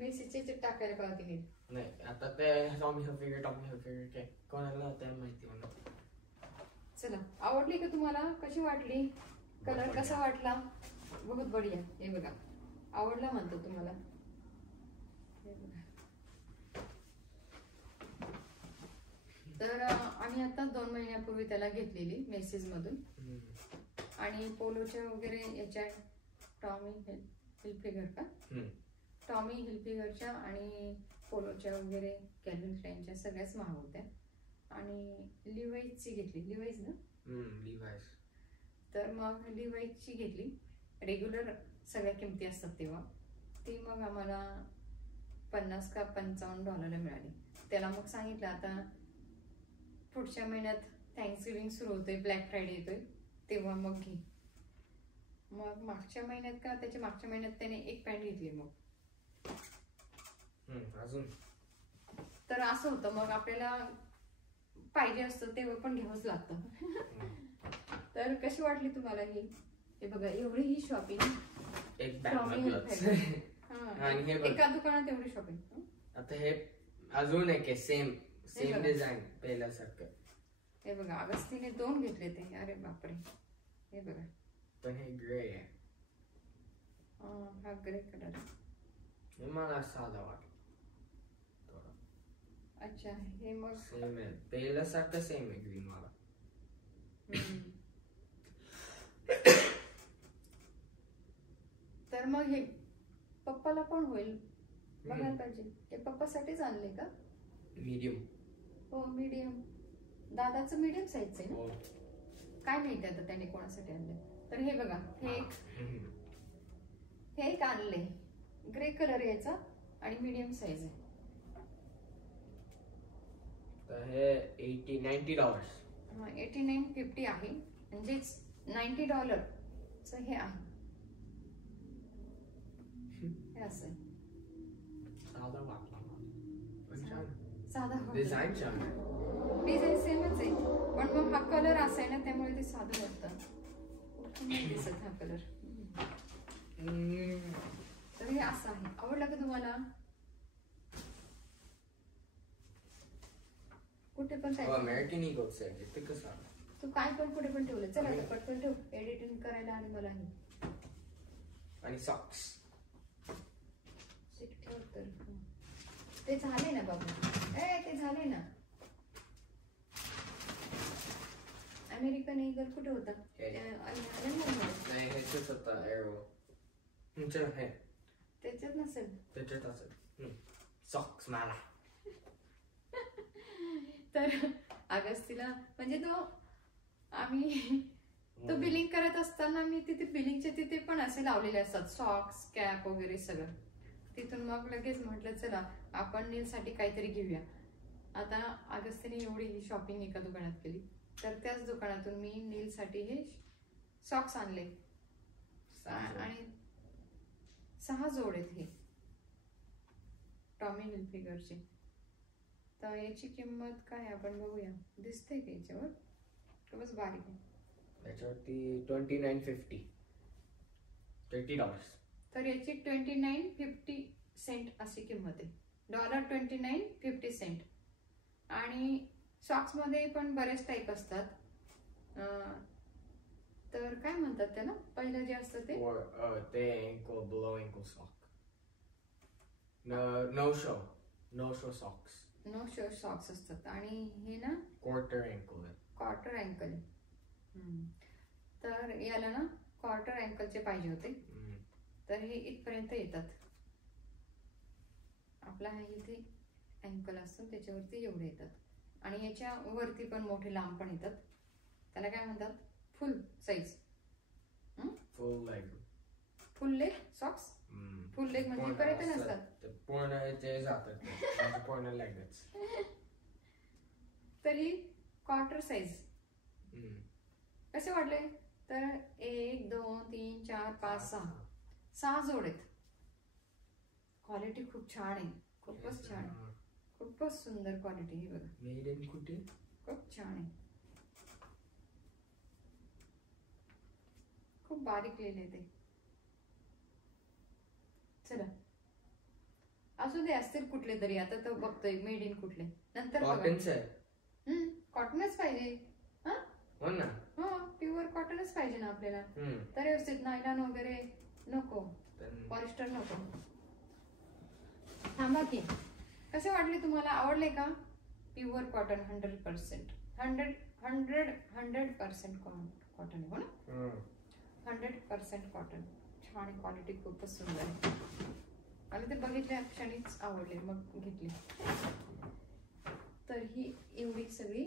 मेसेजचे टाकायला पाहिजे नीट. नाही आता ते टॉमी हिलफिगर काय कोणाला त्या माहिती मला. चला, आवडली का तुम्हाला? कशी वाटली? कलर कसा वाटला? बहुत बढिया. हे बघा, आवडला म्हणतो तुम्हाला. हे बघा. तर आम्ही आता 2 महिन्यापूर्वी त्याला घेतलेली मेसेज मधून. आणि पोलोच्या वगैरे याच्या टॉमी हिलफिगर का, टॉमी हिलफिगरच्या आणि पोलोच्या वगैरे कॅल्विन क्लाइनच्या सगळ्याच महाग होत्या. आणि लिवाईसची घेतली. लिवाईस ना? लिवाईस. तर मग लिवाईसची घेतली. रेग्युलर सगळ्या किमती असतात तेव्हा. ती मग आम्हाला $50 का $55 मिळाली. त्याला मग सांगितलं आता पुढच्या महिन्यात थँक्सगिव्हिंग सुरू होतोय, ब्लॅक फ्रायडे येतोय, तेव्हा मग घे. मग मागच्या महिन्यात का त्याच्या मागच्या महिन्यात त्याने एक पॅन्ट घेतली. मग अजून तर असं होतं, मग आपल्याला पाहिजे असतं तेव्हा पण घ्यावंच लागतं. तर कशी वाटली तुम्हाला ही? हे बघा, एवढी ही शॉपिंग एक बॅग आणि हे बघ, एका दुकानात एवढी शॉपिंग. आता हे अजून एक आहे सेम डिझाईन पहिल्यासारखं. हे बघा, अगस्तीने 2 घेतले ते. अरे बापरे. हे बघा, पण हे ग्रे आहे. हा ग्रे कलर. हे मला साधा वाटलं. अच्छा, हे मग सेम आहे पहिल्यासारखं. सेम आहे ग्रीन मला. तर मग हे पप्पाला पण होईल, बघायला पाहिजे. हे पप्पासाठीच आणले का? मीडियम. हो, मीडियम. दादाचं मीडियम साईजचं आहे हो. ना? काय माहिती आता त्याने कोणासाठी आणले. तर हे बघा, हे एक आणले. ग्रे कलर याचा आणि मीडियम साईज आहे. तर हे $90. $89.50 आहे. म्हणजेच $90 हे आहे. हे असं साधा वाटला पण छान. साधा डिझाईन छान आहे. डिझाईन सेमच आहे, पण मग हा कलर असा आहे ना, त्यामुळे ते साधं वाटतं. नाही दिसत हा कलर. तर हे असं आहे. आवडलं का तुम्हाला? कुठे पण काय अमेरिकन ईगल्स आहे ते कसं आलं? तू काय पण कुठे पण ठेवलं. चला आता पटकन ठेव, एडिटिंग करायला आणि मला हे. आणि सॉक्स ठेव. तर ते झाले ना बाबा. ते झाले ना. अमेरिकन ईगल कुठे होता? नाही, ह्याच्यात होता एरो. त्याच्यात नसेल. त्याच्यात असेल. सॉक्स मला. तर अगस्तीला म्हणजे आम्ही बिलिंग करत असताना मी तिथे बिलिंगचे तिथे पण असे लावलेले असतात सॉक्स, कॅप वगैरे सगळं. तिथून मग लगेच म्हटलं चला आपण नीलसाठी काहीतरी घेऊया. आता अगस्तीने एवढी शॉपिंग एका दुकानात केली, तर त्याच दुकानातून मी नीलसाठी हे सॉक्स आणले. आणि 6 जोड आहेत हे टॉमी हिलफिगरचे. तर याची किंमत काय आपण बघूया. दिसते का याच्यावर? बस बारीक आहे. याच्यावरती $29.50. $30. तर याची 29.50 अशी किंमत आहे. $29.50. आणि सॉक्स मध्ये पण बरेच टाईप असतात. तर काय म्हणतात त्याला? पहिलं जे असतं ते ankle, below ankle sock. No show socks. No show socks असतात. आणि हे ना क्वार्टर अँकल. तर याला ना क्वार्टर अँकलचे पाहिजे होते. तर हे इथपर्यंत येतात. आपला इथे अँकल असतं त्याच्यावरती एवढे येतात. आणि याच्या वरती पण मोठे लांब पण येतात. त्याला काय म्हणतात? फुल साईज. फुल लेग. फुल लेग सॉक्स. फुल लेग म्हणजे पर्यंत नसतात. पूर्ण ते जातात. पूर्ण लेगच. तरी क्वार्टर साईज. कसे वाटले? तर 1 2 3 4 5 6 जोड आहेत. क्वालिटी खूप छान आहे. खूपच छान आहे. खूपच सुंदर क्वालिटी. ही बघा. मेड इन कुठे? खूप छान आहे. खूप बारीक लिहिले ते. चला असू दे, असतील कुठले तरी. आता तर बघतोय मेड इन कुठले. नंतर कॉटनच आहे. कॉटनच पाहिजे. हो ना. हो, प्युअर कॉटनच पाहिजे ना आपल्याला. तर व्यवस्थित नायलॉन वगैरे नको, पॉलिस्टर नको. थांबा की, कसे वाटले तुम्हाला? आवडले का? Pure cotton 100%. 100% कॉटन आहे. हो ना. 100% कॉटन. छान आहे. क्वालिटी खूपच सुंदर आहे. मला ते बघितल्या क्षणीच आवडले, मग घेतली. तर ही एवढी सगळी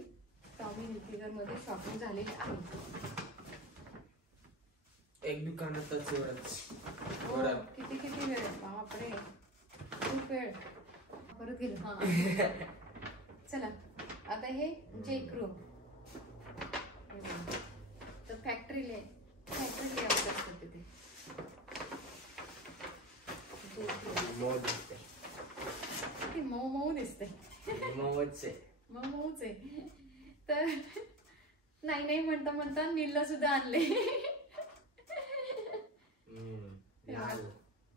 टॉमी हिलफिगर मध्ये शॉपिंग झालेली आहे. एक दुकानातच एवढंच. किती वेळ? बापरे, खूप वेळ. परत गेलो. हा चला आता हे जेक्रू. तर फॅक्टरी लेआउट असतं तिथे. किती मऊ दिसते. मऊच आहे. तर नाही म्हणता नीलला सुद्धा आणले.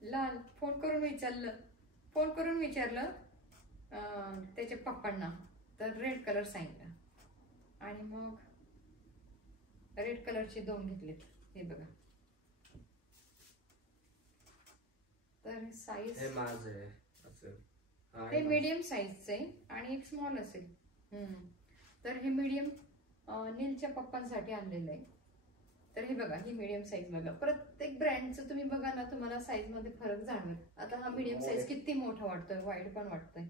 लाल. फोन करून विचारलं त्याच्या पप्पांना. तर रेड कलर सांगितला. आणि मग रेड कलरचे 2 घेतलेत. हे बघा. तर साईज हे मीडियम साईजचे आणि एक स्मॉल असेल. तर हे मीडियम नीलच्या पप्पांसाठी आणलेलं आहे. तर हे बघा, ही मीडियम साईज बघा. प्रत्येक ब्रँडचं तुम्ही बघा ना, तुम्हाला साईज मध्ये फरक जाणवेल. आता हा मीडियम साईज किती मोठा वाटतोय, वाईड पण वाटतोय.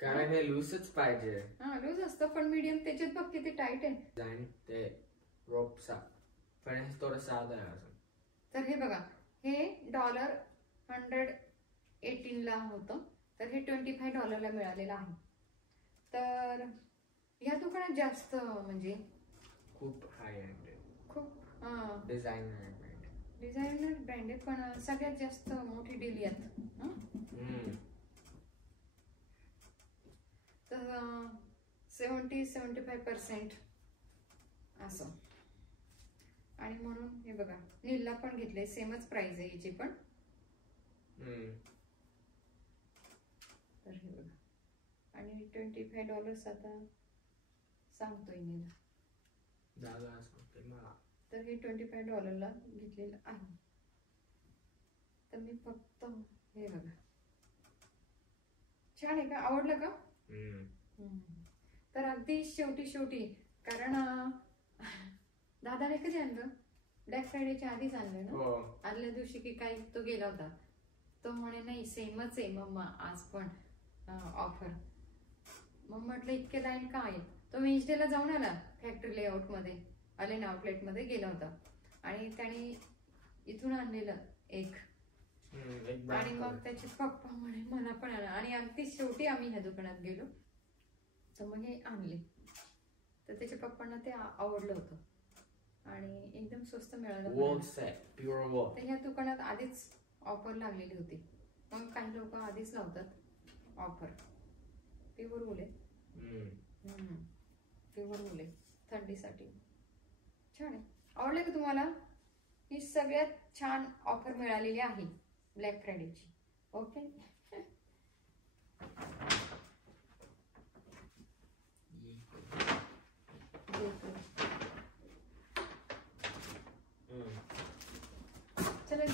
कारण हे लूजच पाहिजे. हा लूज असतं, पण मीडियम त्याच्यात बघ किती टाईट आहे. डिझाइन ते रोपचा पण थोडं साधा आहे अजून. तर हे बघा, हे $118 ला होतं. तर हे $25 मिळालेलं आहे. तर या दुकानात जास्त म्हणजे खूप हाय एंड, खूप डिझायनर ब्रँड आहे. पण सगळ्यात जास्त मोठी डील यात. तर 70-75% असं. आणि म्हणून हे बघा, नीलला पण घेतले. सेमच प्राइस आहे याची पण. तर हे बघा. आणि $25 आता सांगतोय नील. तर हे $25 घेतलेलं आहे. तर मी फक्त हे बघा. छान आहे का? आवडलं का? तर अगदी शेवटी कारण दादाने कधी आणलं? ब्लॅक फ्रायडेच्या आधीच आणलं ना. आदल्या दिवशी की काही तो गेला होता. तो म्हणे नाही सेमच आहे मम्मा आज पण ऑफर. मग म्हटलं इतके लाईन का आहेत? तो वेन्सडेला जाऊन आला फॅक्टरी लेआउट मध्ये, अलेन आउटलेट मध्ये गेला होता. आणि त्याने इथून आणलेलं एक. आणि मग त्याचे पप्पा म्हणे मला पण आणा. आणि अगदी शेवटी आम्ही ह्या दुकानात गेलो तर मग हे आणले. तर त्याच्या पप्पांना ते आवडलं होतं आणि एकदम स्वस्त मिळालं. तर ह्या दुकानात आधीच ऑफर लागलेली होती. मग काही लोक आधीच लावतात ऑफर. प्युअर वूल आहे. प्युअर वूल आहे थंडीसाठी. छान आहे. आवडले का तुम्हाला? ही सगळ्यात छान ऑफर मिळालेली आहे ब्लॅक फ्रायडेची. ओके. चला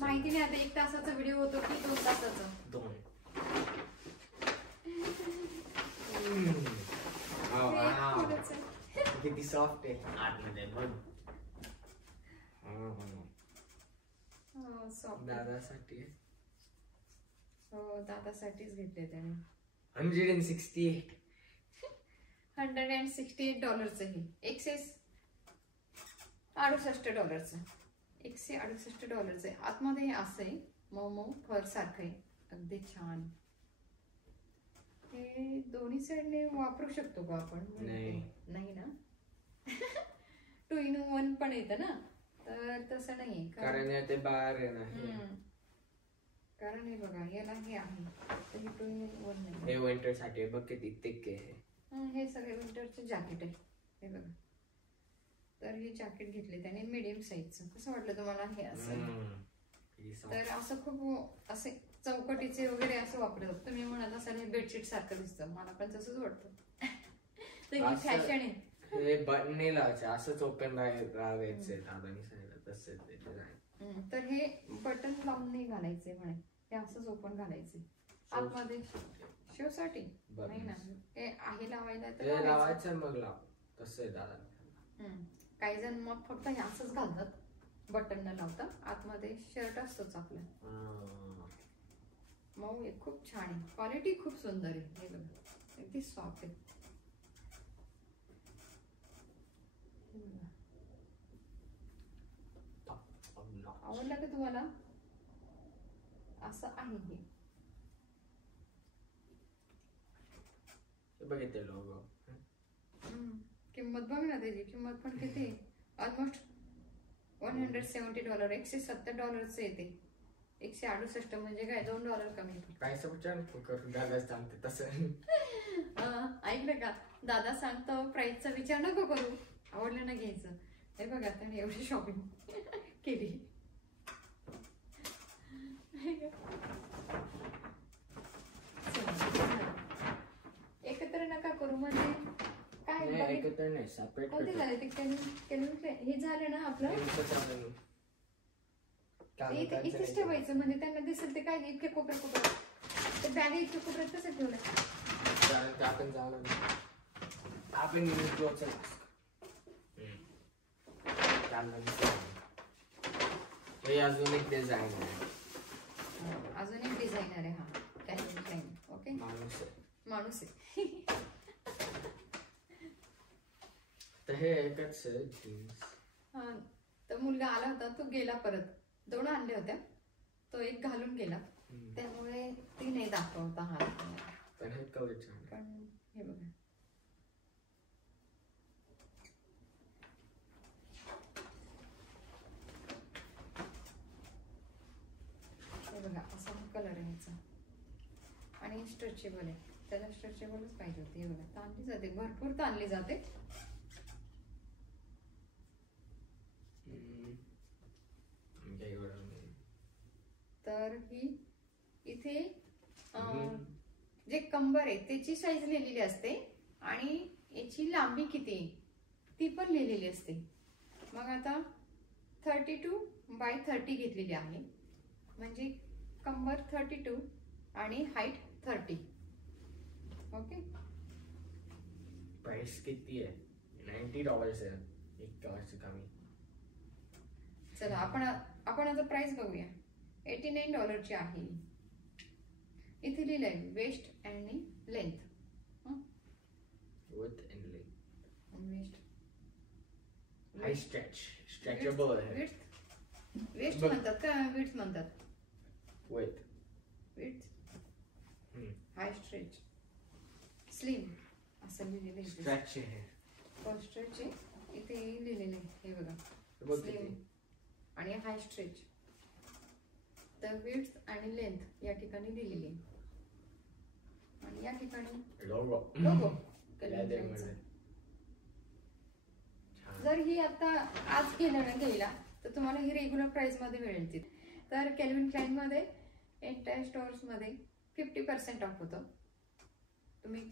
माहिती नाही आता 1 तासाचा व्हिडिओ होतो की 2 तासाचा? 2. किती सॉफ्ट आहे आतमध्ये बघ. सॉफ्ट दादासाठी. हो दादासाठीच घेतले त्याने. $168. $168 हे. $168. $168. आतमध्ये हे असं आहे, मऊ मऊ फर सारखं आहे, अगदी छान. हे दोन्ही साईडने वापरू शकतो का आपण? नाही ना. 2 in 1 पण येतं ना, तर तसं नाहीये. कारण ते बाहेर आहे ना. कारण हे बघा, याला हे आहे, तर हे 2 in 1 नाही. हे विंटर साठी बघ किती थिक आहे. हे सगळे विंटरचे जॅकेट आहे, हे बघा. तर हे जॅकेट घेतले त्याने मीडियम साईजचं. कसं वाटलं तुम्हाला हे असं? तर असं खूप असे चौकटीचे वगैरे असं वापरतात. तुम्ही म्हणत असाल हे बेडशीट सारखं दिसतं, मला पण तसंच वाटतं. तर ही फॅशन आहे. हे बटन नाही लावायचे, असंच ओपन राहायचे दादानी सांगितलं तसंच. तर हे बटन लावून नाही घालायचे म्हणे, हे असंच ओपन घालायचे आतमध्ये शोसाठी. नाही ना, हे आहे लावायला तर लावायचं मग लाव, तसं आहे दादा. काही जण मग फक्त हे असंच घालतात, बटन न लावता. आतमध्ये शर्ट असतोच आपला. मऊ आहे, खूप छान आहे, क्वालिटी खूप सुंदर आहे. हे बघा, अगदी सॉफ्ट आहे. आवडलं का तुम्हाला? असं आहे हे. बघितलं लोगो. किंमत बघ ना त्याची, किंमत पण किती, ऑलमोस्ट $170. $170 येते. 168 म्हणजे काय, $2 कमी. काय विचार करून दादा सांगते तसं. ऐकलं का, दादा सांगतो प्राइसचा विचार नको करू, आवडलं ना घ्यायचं. हे बघा, त्याने एवढी शॉपिंग केली. एकत्र नका करू म्हणजे काय, एकत्र नाही, सेपरेट. कोणते झाले ते? हे झालं ना आपलं, इथेच ठेवायचं म्हणजे त्यांना दिसेल. ते काय इतके कोपऱ्यात, ते बॅग इतके कोपऱ्यात कसं ठेवलं? कारण आपण जाणार आपण हे अजून एक डिझाईन आहे. अजून एक डिझायनर आहे हा, कॅल्विन क्लाइन. ओके, माणूस आहे. तर हे एकच जीन्स. तर मुलगा आला होता, तो गेला परत. 2 आणले होत्या, तो एक घालून गेला, त्यामुळे ती नाही दाखवता हा. पण हे कलर छान. पण हे बघा, हे बघा, असा कलर आहे ह्याचा. आणि स्ट्रेचेबल आहे, त्याला स्ट्रेचेबलच पाहिजे होती. हे बघा, ताणली जाते, भरपूर ताणली जाते. तर ही इथे जे कंबर आहे त्याची साईज लिहिलेली असते आणि याची लांबी किती ती पण लिहिलेली असते. मग आता 32x30 घेतलेली आहे, म्हणजे कंबर 32 आणि हाईट 30. ओके, प्राइस किती आहे? $90 आहे, $1 कमी. चला आपण आता प्राइस बघूया. $89 ची आहे. इथे लिहिलंय वेस्ट आणि length. Width and length. Waist high stretchable आहे. वेस्ट म्हणतात का विड्थ म्हणतात? विड्थ. हाय स्ट्रेच स्लिम असं लिहिलेलं आहे. स्ट्रेच आहे. स्ट्रेच आहे, इथे लिहिलेलं आहे. हे बघा, स्लिम आणि हाय स्ट्रेच. तर विड्थ आणि लेंथ या ठिकाणी दिलेली आहे आणि या ठिकाणी लोगो. जर ही आता आज गेलं ना घ्यायला तर तुम्हाला ही रेग्युलर प्राइस मध्ये मिळेल ती. तर कॅल्विन क्लाइन मध्ये एंटायर स्टोर्स मध्ये 50% ऑफ होतं तुम्ही,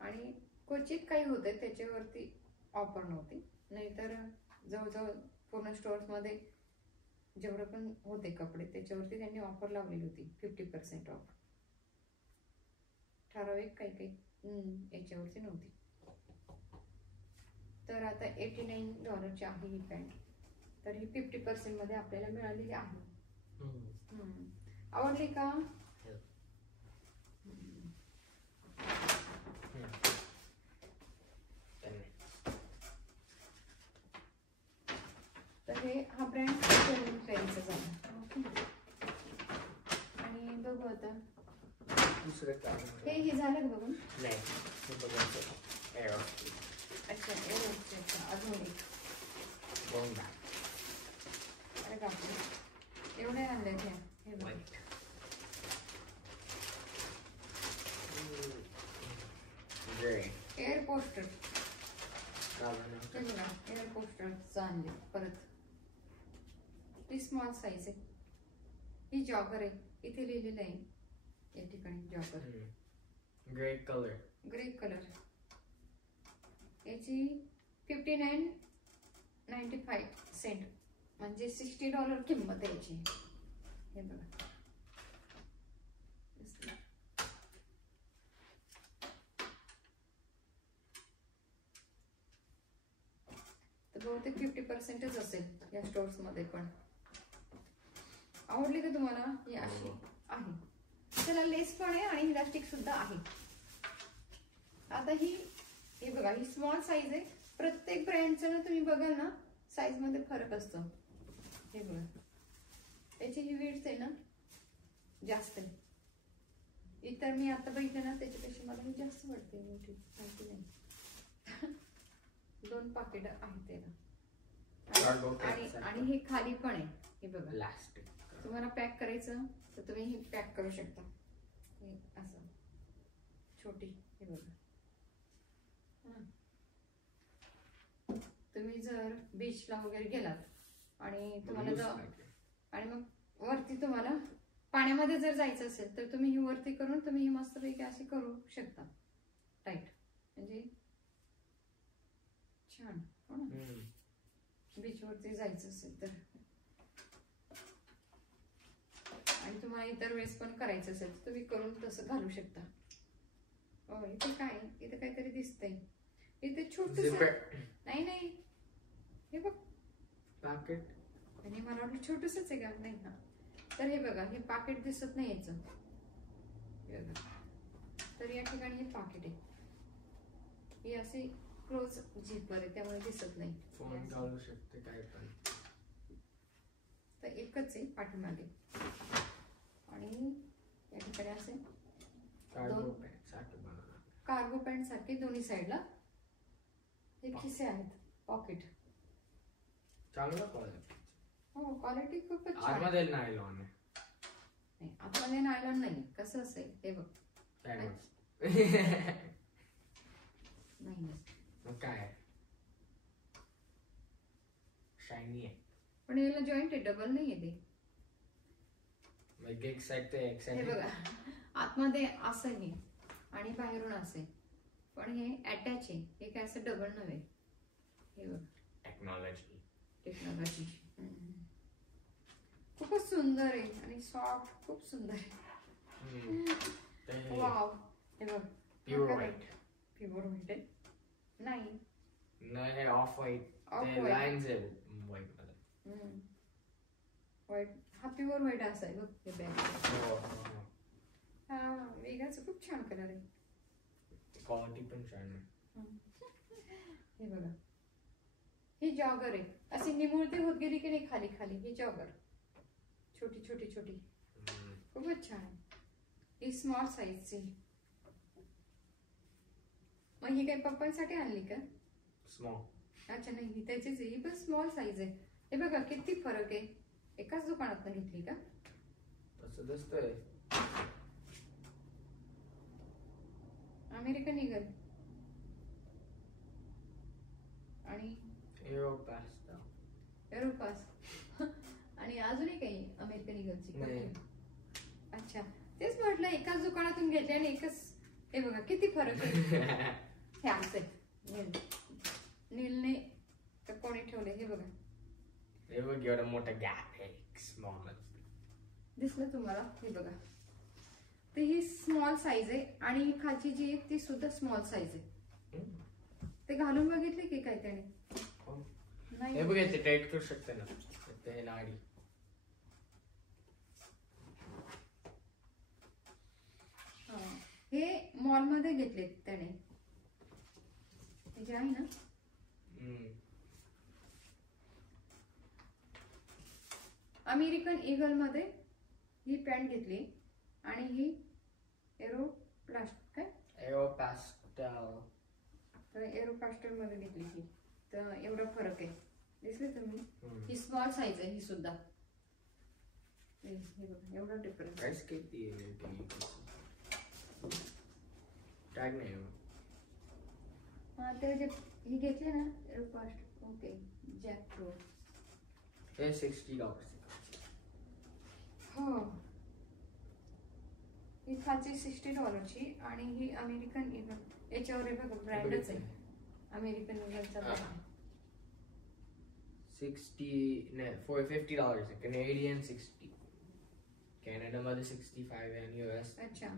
आणि क्वचित काही होते त्याच्यावरती ऑफर नव्हती. नाहीतर जवळजवळ पूर्ण स्टोर्स मध्ये जेवढे पण होते कपडे त्याच्यावरती त्यांनी ऑफर लावलेली होती 50% ऑफ. ठराविक काही याच्यावरती नव्हती. तर आता $89 ची आहे ही पॅन्ट. तर ही 50% मध्ये आपल्याला मिळालेली आहे. आवडली का? तर हे हा ब्रँड ट्रेंडचा झाला. आणि बघू आता दुसरं काय हे झालं बघून. नाही हे बघायचं एअर अच्छा एवढं अजून एक बोंडा अरे बापरे एवढे आणले हे बघ. एअर पोस्टर एअर पोस्टरचं आणले परत. ही स्मॉल साईज आहे. ही जॉगर आहे. इथे लिहिलेलं आहे या ठिकाणी jogger. Grey colour. Grey colour. याची 59.95 म्हणजे $60 किंमत आहे याची. हे बघा तर बहुतेक 50% असेल या स्टोर्स मध्ये पण. आवडली का तुम्हाला? ही अशी आहे. त्याला लेस पण आहे आणि इलास्टिक सुद्धा आहे. आता ही बघा ही स्मॉल साईज आहे. प्रत्येक ब्रँडचं ना तुम्ही बघाल ना साईज मध्ये फरक असतो. हे बघा त्याची ही विड्थ आहे ना जास्त आहे. इतर मी आता बघितलं ना त्याच्यापेक्षा मला ही जास्त वाटते. मोठी माहिती नाही. 2 पाकिट आहेत त्याला. आणि हे खाली पण आहे. हे बघा प्लास्टिक. तुम्हाला पॅक करायचं तर तुम्ही हे पॅक करू शकता. हे असं छोटी. हे बघा तुम्ही जर बीचला वगैरे गेलात आणि तुम्हाला आणि मग वरती तुम्हाला पाण्यामध्ये जर जायचं असेल तर तुम्ही ही वरती करून तुम्ही ही मस्तपैकी अशी करू शकता टाईट. म्हणजे छान हो ना. बीच वरती जायचं असेल तर. आणि तुम्हाला इतर वेळेस पण करायचं असेल तर तुम्ही करून तसं घालू शकता. इथे काय इथे काहीतरी दिसतंय. इथे छोटस नाही हे बघ पाकिट. आणि मला वाटलं छोटसच आहे का? नाही ना. तर हे बघा हे पाकिट दिसत नाही याचं. तर या ठिकाणी हे पाकिट आहे. हे असे क्लोज झिपर आहे त्यामुळे दिसत नाही. फोन घालू शकते काय पण. तर एकच आहे पाठीमागे. आणि या ठिकाणी असे कार्गो पॅन्ट सारखे दोन्ही साईडला हे खिसे आहेत. पॉकेट. चांगलं क्वालिटी. हो क्वालिटी खूपच छान. आतमध्ये नायलॉन आहे. नाही आतमध्ये नायलॉन नाही. कसं असेल हे बघ. नाही मग काय शायनी आहे. पण याला जॉईंट आहे. डबल नाही आहे ते. मग एक साइड ते एक साइड. हे बघा आतमध्ये असं आहे आणि बाहेरून असे. पण हे अटॅच आहे. हे काय असं डबल नव्हे. हे बघ टेक्नॉलॉजी खूपच सुंदर आहे आणि सॉफ्ट खूप सुंदर आहे. वाव. हे बघ प्युअर व्हाईट. प्युअर व्हाईट आहे. नाही ऑफ व्हाईट. ते लाईन्स आहे व्हाईट मध्ये. व्हाईट हा प्युअर व्हाईट असा आहे बघ. हे बॅग हा वेगळाच खूप छान कलर आहे. क्वालिटी पण छान आहे. हे बघा ही जॉगर आहे. अशी निमुळती होत गेली की नाही खाली खाली. ही जॉगर छोटी छोटी छोटी खूपच छान आहे. ही स्मॉल साईजची. मग ही काही पप्पांसाठी आणली का? स्मॉल. अच्छा नाही ही त्याचीच आहे. ही पण स्मॉल साईज आहे. हे बघा किती फरक आहे. एकाच दुकानात घेतली का? असं दिसतंय. अमेरिकन ईगल आणि एरोपास आणि अजूनही काही अमेरिकन ईगलची. अच्छा तेच म्हटलं एकाच दुकानातून घेतले आणि एकच. हे बघा किती फरक आहे. हे असते नीलने तर कोणी ठेवले. हे बघा हे बघ एवढा मोठा गॅप आहे. स्मॉल दिसलं तुम्हाला? हे बघा ते ही स्मॉल साईज आहे आणि खालची जी आहे ती सुद्धा स्मॉल साईज आहे. ते घालून बघितले की काय त्याने? नाही हे बघ ते टाईट करू शकते ना. ते नाडी हे मॉल मध्ये घेतले त्याने, हे जे आहे ना. अमेरिकन ईगल मध्ये ही पॅन्ट घेतली आणि ही एरोपास्टल मध्ये घेतली ही. तर एवढा फरक आहे, दिसले तुम्ही. ही स्मॉल साईज आहे ही सुद्धा. हे बघा एवढा डिफरन्स. प्राइस किती आहे? टॅग नाही. हा ते जे ही घेतले ना एरोपास्ट, ओके जॅक प्रो, हे $60. हो. ही खालची $60 आणि ही अमेरिकन ईगल. याच्यावर हे बघा ब्रँडच आहे, अमेरिकन ईगलचा ब्रँड. $50 कॅनेडियन 60. कॅनडामध्ये 65 आणि US. अच्छा,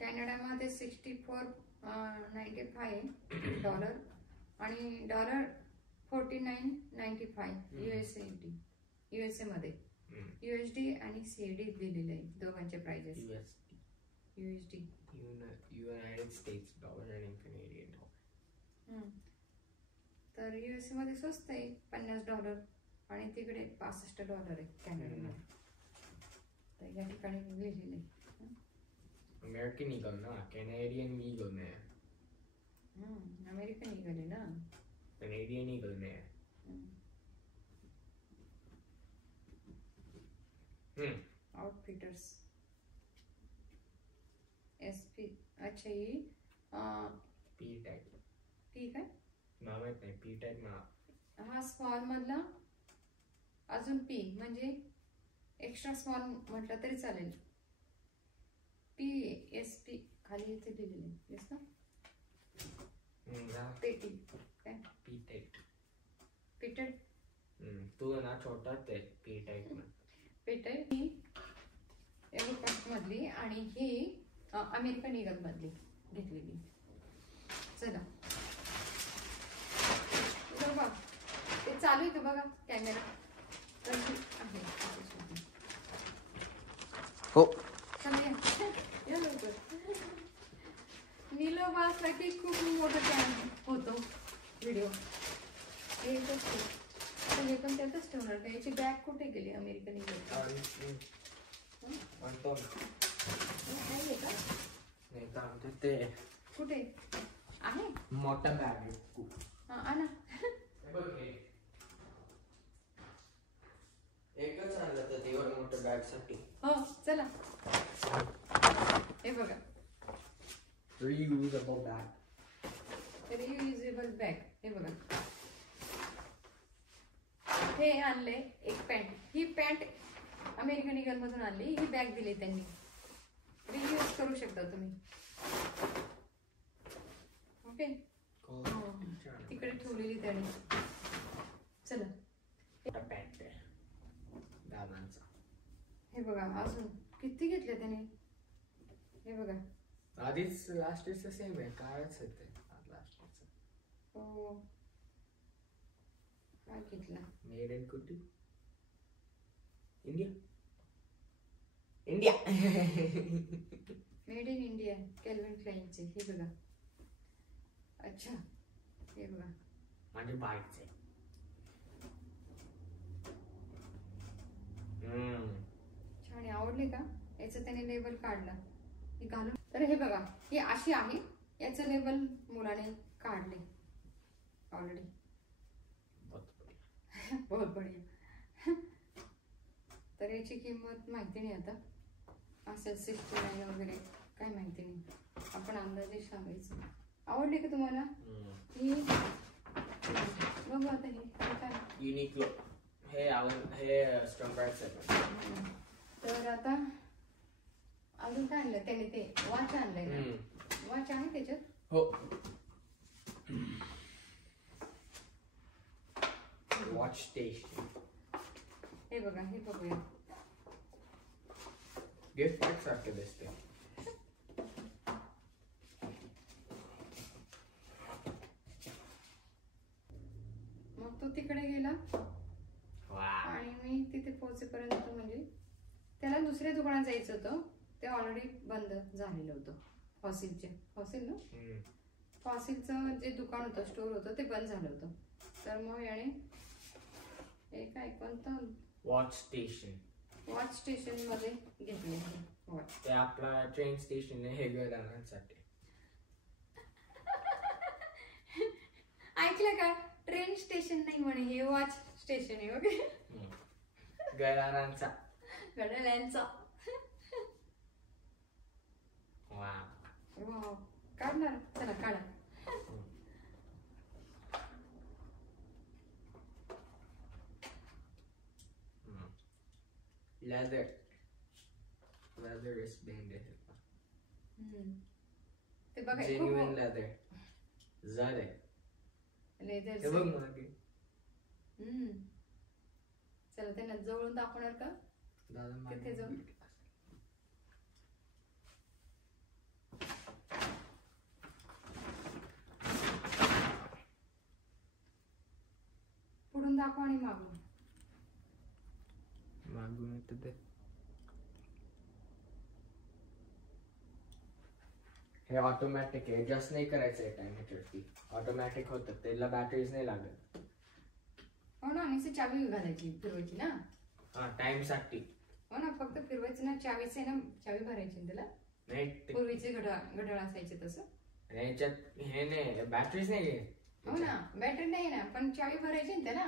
कॅनडामध्ये $64.95 आणि $49.95 USA मध्ये. USD आणि CAD दिलेले आहे दोघांचे prices. USD United States dollar आणि कॅनेडियन डॉलर. तर USA मध्ये स्वस्त आहे $50 आणि तिकडे $65 आहे कॅनडामध्ये. तर या ठिकाणी लिहिलेले अमेरिकन ईगल ना, कॅनेडियन ईगल नाही. अमेरिकन ईगल आहे ना, कॅनेडियन ईगल नाही. Outfitters SP. अच्छा, ही पी टाईप. पी काय नाव माहित नाही. पी टाईप ना, हा स्मॉल मधला. अजून पी म्हणजे एक्स्ट्रा स्मॉल म्हटलं तरी चालेल. PSP खाली इथे दिलेले दिसतं. पेटी काय पी टाईप. पेटेड. तू ना छोटा ते पी टाईप. पेटेड ही एरोपास्ट मधली आणि ही अमेरिकन ईगल मधली घेतलेली. चला बघा ते चालू आहे का बघा कॅमेरा. तर आहे हो. या लवकर. नीलोबासाठी खूप मोठा कॅम होतो व्हिडिओ. हे पण त्यातच ठेवणार का? याची बॅग कुठे गेली अमेरिकन ईगल? कुठे आहे? मोठा बॅग आहे. आणा. एकच आणलं तर तेवढं मोठं बॅग साठी. हो चला. हे बघा रियुजेबल बॅग. Reusable bag. हे बघा हे आणले एक पॅन्ट. ही पॅन्ट अमेरिकन ईगल मधून आणली. ही बॅग दिली त्यांनी. रियूज करू शकता तुम्ही. ओके तिकडे ठेवलेली त्यांनी. चला पॅन्ट दादांचा. हे बघा अजून किती घेतले त्याने. हे बघा आधीच लास्ट इज सेम आहे. कायच होते लास्ट. हो काय घेतला? मेड इन कुठे? India. India. Made in India Calvin क्लाइनचे. हे बघा. अच्छा हे बघा माझे बाईकचे. छान आहे. आवडले का? याचं त्याने लेबल काढलं. हे घालून तर हे बघा ही अशी आहे. याचं लेबल मुलाने काढले ऑलरेडी. बहुत बढिया. तर याची किंमत माहिती नाही आता. असेल 69 वगैरे काय माहिती नाही. आपण अंदाजे सांगायचं. आवडली का तुम्हाला? ही बघू आता. हे काय युनिक्लो. हे स्ट्रॉम्बॅट्स आहे. तर आता अजून काय आणलं त्याने? ते वॉच आणलंय ना. वॉच आहे त्याच्यात. हो वॉच स्टेशन. हे बघा हे बघूया. गिफ्ट पॅक सारखे दिसते. मग तो तिकडे गेला आणि मी तिथे पोहोचेपर्यंत म्हणजे त्याला दुसऱ्या दुकानात जायचं होतं. ते ऑलरेडी बंद झालेलं होतं फॉसिल ना, फॉसिलचं जे दुकान होतं, स्टोर होतं, ते बंद झालं होतं. तर मग याने हे काय कोणतं वॉच स्टेशन मध्ये घेतले वॉच. ते आपला ट्रेन स्टेशन आहे हे घरांसाठी. ऐकलं का, ट्रेन स्टेशन नाही म्हणे, हे वॉच स्टेशन आहे. ओके, घरांचा घड्याळ्यांचा. वाव, काढणार, चला काढा. लेदर wristband आहे. ते बघा, जेन्युइन लेदर जड आहे. लेदर. हे बघ मागे. चला त्यांना जवळून दाखवणार का? दादा तिथे जाऊन पुढून दाखव आणि मागून. मागून येतं ते. हे ऑटोमॅटिक आहे, ऍडजस्ट नाही करायचं आहे टाइमरवरती. ऑटोमॅटिक होतं, त्याला बॅटरीज नाही लागत. हो ना, आणि चावी घालायची, फिरवायची ना. हा, टाइम साठी. हो ना, फक्त फिरवायचं ना. चावीच आहे ना, चावी भरायची ना त्याला. नाही, पूर्वीचे घड्याळ असायचे तसं. याच्यात हे नाही, बॅटरीज नाही. हो ना, बॅटरी नाही ना, पण चावी भरायची ना त्याला.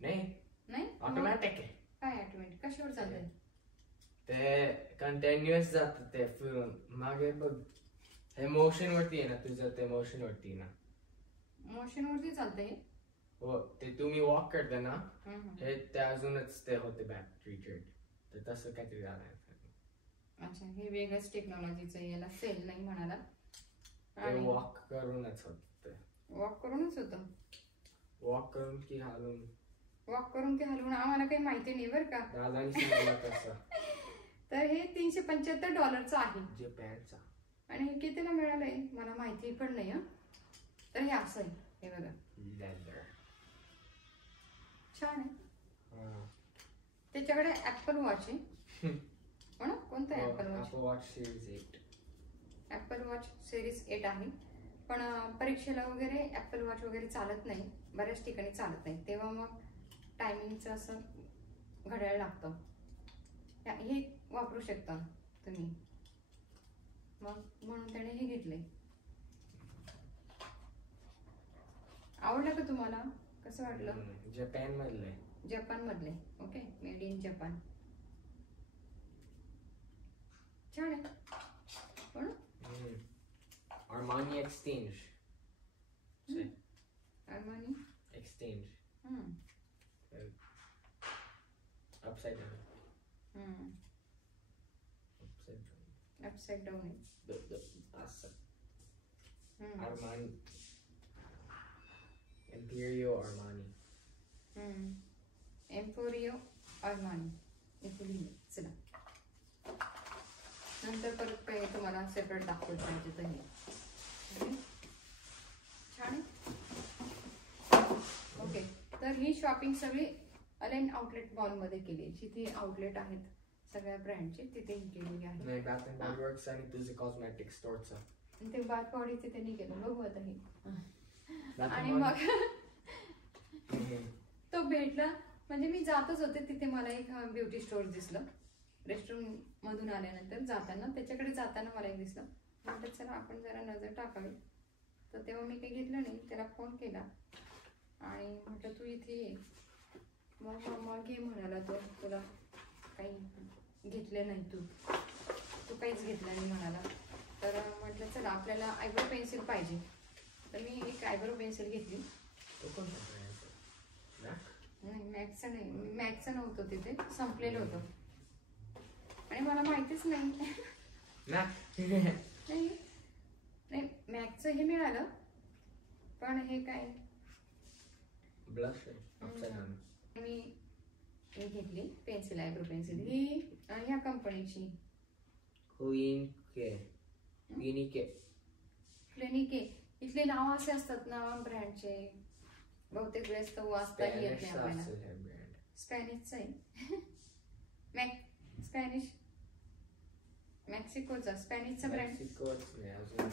नाही नाही, ऑटोमॅटिक आहे. काय ऑटोमॅटिक? कशावर चालतंय ते? कंटिन्युअस जात ते फिरून. मागे बघ, हे मोशन वरती आहे ना तुझं, ते मोशन वरती ना. मोशन वरती चालतंय. हो, ते तुम्ही वॉक करता ना, हे ते अजूनच ते होते बॅटरी चार्ज. तर तसं काहीतरी झालं. अच्छा, हे वेगळंच टेक्नॉलॉजीचं, याला सेल नाही म्हणाला. वॉक करूनच होत. वॉक करूनच होतं. वॉक करून की हलवून? वॉक करून की हलवून आम्हाला काही माहिती नाही बरं का. दादानी सांगितलं तसं. तर हे $375 आहे. जपानचा. आणि हे कितीला मिळालंय मला माहिती पण नाही. तर हे असं आहे, हे बघा. लेदर छान आहे. त्याच्याकडे ऍपल वॉच आहे. हो ना, कोणतं आहे apple watch? Watch series 8. Apple watch series 8 आहे. पण परीक्षेला वगैरे ऍपल वॉच वगैरे चालत नाही, बऱ्याच ठिकाणी चालत नाही. तेव्हा मग टायमिंगचं असं घड्याळ लागतं. हे वापरू शकता तुम्ही. मग म्हणून त्याने हे घेतले. आवडलं का तुम्हाला? कसं वाटलं? जपान मधले. जपान मधले. Okay, made in Japan. छान आहे. हो ना? Armani Exchange. Armani Exchange. Upside down. Upside down. Armani. Emporio Armani. Emporio Armani. चला, नंतर परत काही तुम्हाला सेपरेट दाखवत पाहिजे तर हे छान आहे. ओके, तर ही शॉपिंग सगळी अलेन आउटलेट मॉल मध्ये केली. जिथे आउटलेट आहेत सगळ्या ब्रँडचे, तिथे ही केलेली आहे. नाही, Bath and Body Works आणि तुझे कॉस्मेटिक स्टोअरचा. ते बाथवाडीचे त्यांनी केलं. बघू आता हे. आणि आणि मग तो भेटला, म्हणजे मी जातच होते तिथे, मला एक ब्युटी स्टोअर दिसलं. रेस्टॉरंट मधून आल्यानंतर जाताना, त्याच्याकडे जाताना मला एक दिसलं. म्हटलं चला आपण जरा नजर टाकावी. तर तेव्हा मी काही घेतलं नाही. त्याला फोन केला आणि म्हटलं तू इथे ये. मग घे म्हणाला तो. तुला काही घेतलं नाही, तू काहीच घेतलं नाही म्हणाला. तर म्हटलं चला आपल्याला आयब्रो पेन्सिल पाहिजे. तर मी एक आयब्रो पेन्सिल घेतली. नाही, मॅक्सचं नाही, मॅक्सचं नव्हतं तिथे, संपलेलं होतं. आणि मला माहितीच नाही. नाही, मॅक्सचं हे मिळालं, पण हे काय ब्लश मी घेतली पेन्सिल, आयब्रो पेन्सिल. ही ह्या कंपनीची क्लिनिके. इथले नाव असे असतात ना ब्रँडचे, बहुतेक वेळेस तर वाचता येत नाही आपल्याला. स्पॅनिशचं आहे. स्पॅनिश मेक्सिकोचा स्पॅनिशचा ब्रँड मेक्सिकोच नाही अजून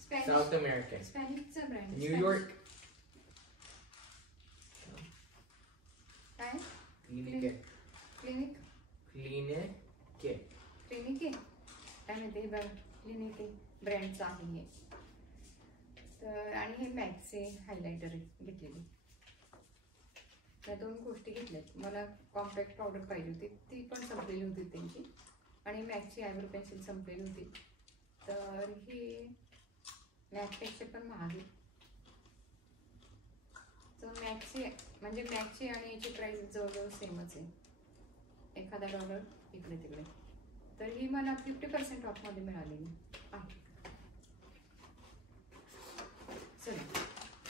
स्पॅनिश साऊथ अमेरिकन स्पॅनिशचा ब्रँड न्यूयॉर्क काय क्लिनिक क्लिनिक क्लिनिक क्लिनिक आहे काय माहिती हे क्लिनिक ब्रँडचं आहे हे. तर आणि हे मॅक्सचे हायलायटर घेतलेली. या 2 गोष्टी घेतल्यात. मला कॉम्पॅक्ट पावडर पाहिजे होती ती पण संपलेली होती त्यांची आणि मॅक्सची आयब्रो पेन्सिल संपलेली होती. तर ही मॅकपेक्षा पण महाग आहे. तर मॅक्सची म्हणजे मॅक्सची आणि याची प्राइस जवळजवळ सेमच आहे. एखादा डॉलर इकडे तिकडे. तर ही मला 50% ऑफमध्ये मिळालेली आहे. चला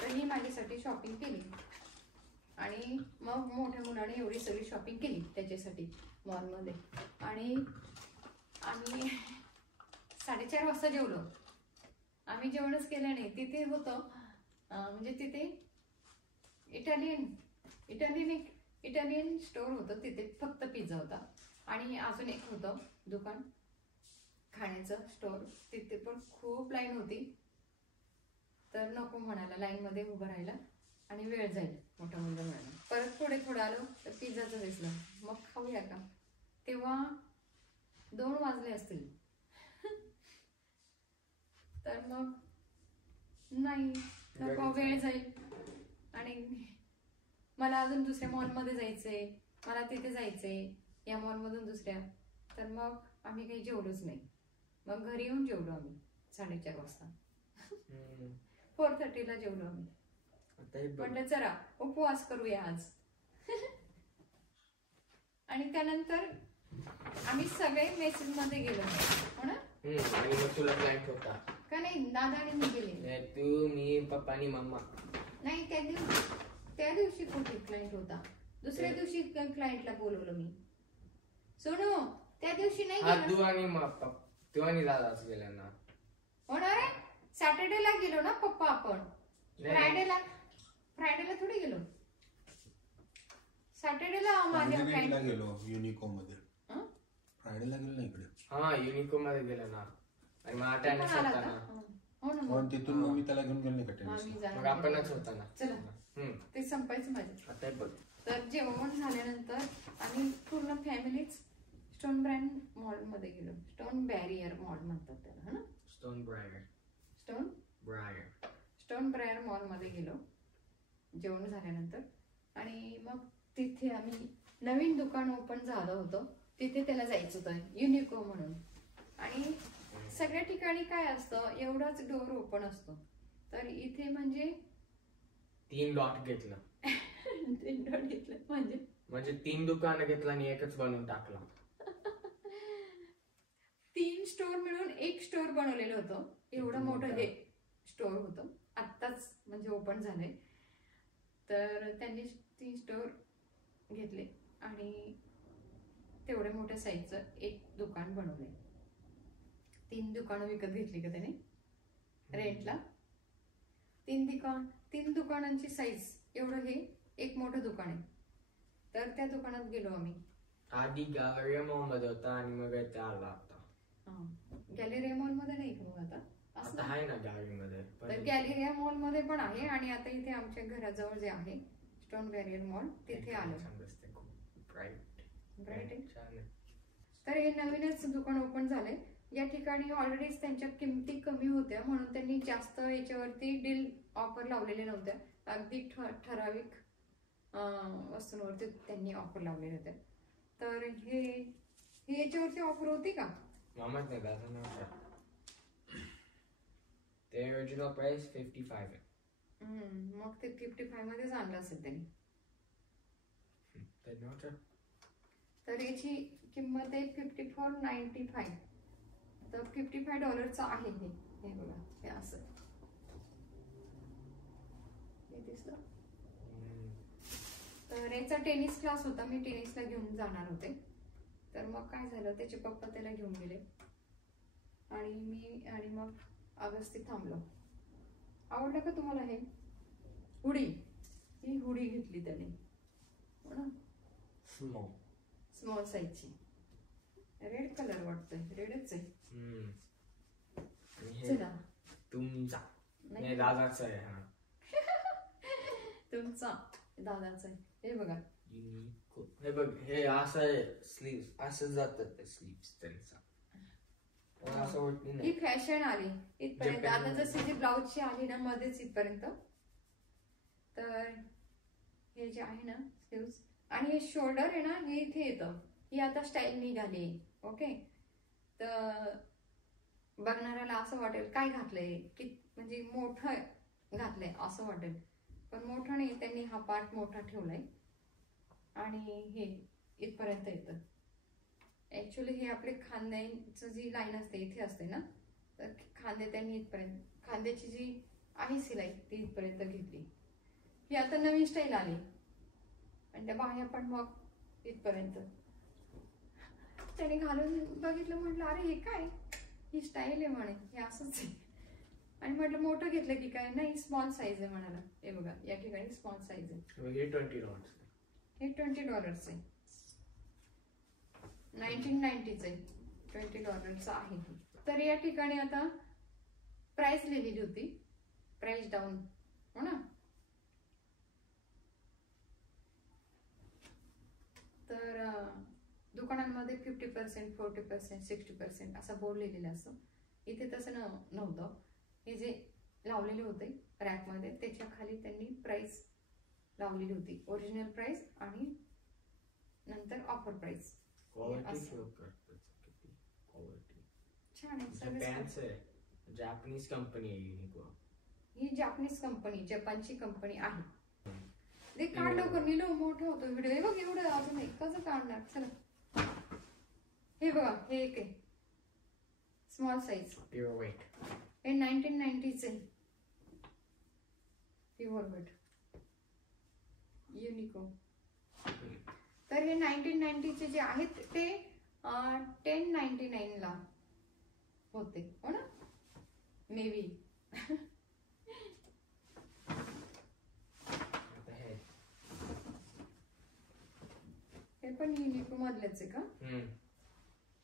तर मी माझ्यासाठी शॉपिंग केली आणि मग मोठ्या मुलाने एवढी सगळी शॉपिंग केली त्याच्यासाठी मॉलमध्ये. आणि आम्ही 4:30 वाजता जेवलो. आम्ही जेवणच केलं नाही. तिथे होतं म्हणजे तिथे इटालियन स्टोर होतं. तिथे फक्त पिझ्झा होता आणि अजून एक होतं दुकान खाण्याचं स्टोर. तिथे पण खूप लाईन होती. तर नको म्हणाला लाईनमध्ये उभं राहायला आणि वेळ जाईल मोठा मुलगा म्हणाला. परत पुढे थोडं आलो तर पिझ्झाचं दिसलं. मग खाऊया का. तेव्हा 2 वाजले असतील. तर मग नाही नको वेळ जाईल आणि मला अजून दुसऱ्या मॉलमध्ये जायचंय. मला तिथे जायचंय या मॉलमधून दुसऱ्या. तर मग आम्ही काही जेवलोच नाही. मग घरी येऊन जेवलो आम्ही 4:30 वाजता. 4:30ला जेवलो आम्ही. म्हटलं चला उपवास करूया आज. आणि त्यानंतर आम्ही सगळे मेसेजमध्ये गेलो हो ना. आणि मग तुला क्लायंट होता का नाही. दादा आणि मी गेले. तू मी पप्पा आणि मम्मा. नाही त्या दिवशी कुठे क्लायंट होता. दुसऱ्या दिवशी क्लायंटला बोलवलं मी. सोनू त्या दिवशी नाही गेलो. तू आणि दादाच गेला ना. होणार आहे. सॅटर्डेला गेलो ना पप्पा आपण. फ्रायडेला थोडी गेलो. सॅटर्डेला माझ्या फ्रायडेला गेलो युनिको मध्ये. फ्रायडेला गेलो ना इकडे. हा युनिको मध्ये गेलो ना. आणि मग अटेंडन्स होता ना. हो ना. पण तिथून मग मी त्याला घेऊन गेलो नाही अटेंडन्स. मग आपणच होता ना. चला ते संपायचं माझं. आता बघ. तर जेवण झाल्यानंतर आम्ही पूर्ण फॅमिलीच स्टोन ब्रँड मॉल मध्ये गेलो. स्टोन बॅरियर मॉल म्हणतात त्याला है ना. स्टोन ब्रायर मॉल मध्ये गेलो जेवण झाल्यानंतर. आणि मग तिथे आम्ही नवीन दुकान ओपन झालं होतं. तिथे त्याला जायचं होतं युनिको म्हणून. आणि सगळ्या ठिकाणी काय असतं एवढाच डोर ओपन असतो. तर इथे म्हणजे 3 लॉट घेतलं. 3 लॉट घेतलं म्हणजे 3 दुकान घेतलं आणि एकच बनवून टाकला. 3 स्टोर मिळून 1 स्टोर बनवलेलं होतं. एवढं मोठं हे स्टोर होतं. आत्ताच म्हणजे ओपन झालंय. तर त्यांनी 3 स्टोर घेतले आणि तेवढ्या मोठ्या साईजचं 1 दुकान बनवलंय. 3 दुकानं विकत घेतली का त्याने रेंटला. 3 दुकानांची साईज एवढं हे 1 मोठं दुकान आहे. तर त्या दुकानात गेलो आम्ही. आधी गॅलरी मॉल मध्ये होता आणि मग ते आला आता. गॅलेरिया मॉल मध्ये नाही का आता आहे ना गॅलरी मध्ये. तर गॅलेरिया मॉल मध्ये पण आहे आणि आता इथे आमच्या घराजवळ जे आहे स्टोन बॅरियर मॉल तिथे आलो. ब्राईट आहे. तर हे नवीनच दुकान ओपन झालंय. या ठिकाणी ऑलरेडीच त्यांच्या किमती कमी होत्या म्हणून त्यांनी जास्त याच्यावरती डील ऑफर लावलेले नव्हत्या. अगदी ठराविक वस्तूंवरती त्यांनी ऑफर लावलेले होते. तर हे याच्यावरती ऑफर होती का. मामाच नाही दादा नव्हता. ते ओरिजिनल प्राइस 55 आहे. मग ते 55 मध्येच आणलं असेल त्यांनी. तर याची किंमत आहे $54.95. तर $55 आहे हे बघा. हे असं हे दिसलं. तर याचा टेनिस क्लास होता. मी टेनिसला घेऊन जाणार होते. तर मग काय झालं त्याचे पप्पा त्याला घेऊन गेले आणि मग अगस्ती थांबलो. आवडलं का तुम्हाला हे हुडी. ही हुडी घेतली त्याने हो ना. स्मॉल साईजची रेड कलर वाटतोय. रेडच आहे. आणि हे चला तुमचा नाही. नाही दादाचा आहे हा तुमचा दादाचा आहे. हे बघा युनिको. हे बघ हे असं आहे स्लीव्ह असं जातात ते स्लीव्ह त्यांचा असं होत ही नाही. फॅशन आली इथपर्यंत. जपान- आता जशी जी ब्लाऊजची आली ना मध्येच इथपर्यंत, तर हे जे आहे ना स्लीव्स आणि हे शोल्डर आहे ना हे इथे येतं. ही आता स्टाईल निघाली. ओके, तर बघणाऱ्याला असं वाटेल काय घातलंय की म्हणजे मोठं घातलंय असं वाटेल, पण मोठं नाही. त्यांनी हा पार्ट मोठा ठेवलाय आणि हे इथपर्यंत येतं. ऍक्च्युली हे आपले खांद्याचं जी लाईन असते इथे असते ना, तर खांदे त्यांनी इथपर्यंत, खांद्याची जी आहे सिलाई ती इथपर्यंत घेतली. ही आता नवीन स्टाईल आली आणि त्या बाह्या पण मग इथपर्यंत. त्याने घालून बघितलं, म्हटलं अरे हे काय, ही स्टाईल आहे म्हणे, हे असंच आहे. आणि म्हटलं मोठं घेतलं की काय, नाही स्मॉल साईज आहे म्हणाला. हे बघा या ठिकाणी स्मॉल साईज आहे. हे $20. हे $20 आहे. 1990च आहे. $20 आहे हे. तर या ठिकाणी आता प्राइस लिहिलेली होती, प्राइस डाऊन हो ना. तर दुकानांमध्ये 50%, 40%, 60% असं बोर्ड लिहिलेलं असतं. इथे तसं नव्हतं. हे जे लावलेले होते रॅकमध्ये त्याच्या खाली त्यांनी प्राइस लावलेली होती, ओरिजिनल प्राइस आणि नंतर ऑफर प्राइस. क्वालिटी शो करतात किती क्वालिटी छान आहे सगळं. जपानचं आहे, जॅपनीज कंपनी आहे युनिको. ही जपानीज कंपनी, जपानची कंपनी आहे. ते काढ लवकर, निलो मोठा होतो व्हिडिओ. हे बघ एवढं अजून एक कसं काढणार. चला हे बघा, हे एक आहे स्मॉल साईज, प्युअर वेट. हे 1990च आहे, प्युअर वेट युनिको. तर हे 1990चे जे आहेत ते 1099 ला होते हो ना, मे बी. आता हे पण युनिको मधलेच आहे का?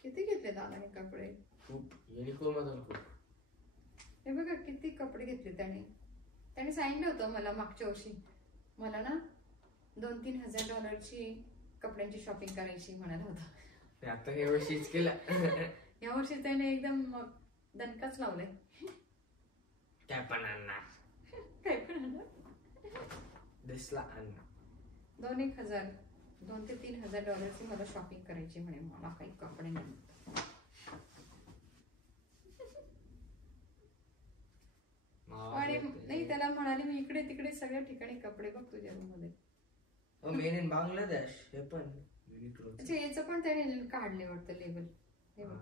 किती घेतले दादाने कपडे? खूप युनिको मधून खूप. हे बघा किती कपडे घेतले त्याने सांगितलं होतं मला मागच्या वर्षी, मला ना $2,000-3,000 कपड्यांची शॉपिंग करायची म्हणाला होता. आता हे वर्षीच केलं. या वर्षी त्याने एकदम दणकाच लावलाय. काय पण आणणार, काय पण आणणार? दिसला आणणार. $2,000 ते $3,000 मला शॉपिंग करायची म्हणे, मला काही कपडे नाही. आणि नाही त्याला म्हणाले मी इकडे तिकडे सगळ्या ठिकाणी कपडे बघ तुझ्या रूम मध्ये. Main in Bangladesh. हे पण युनिक्लो. अच्छा याचं पण त्याने काढले वाटतं लेबल. हे बघ.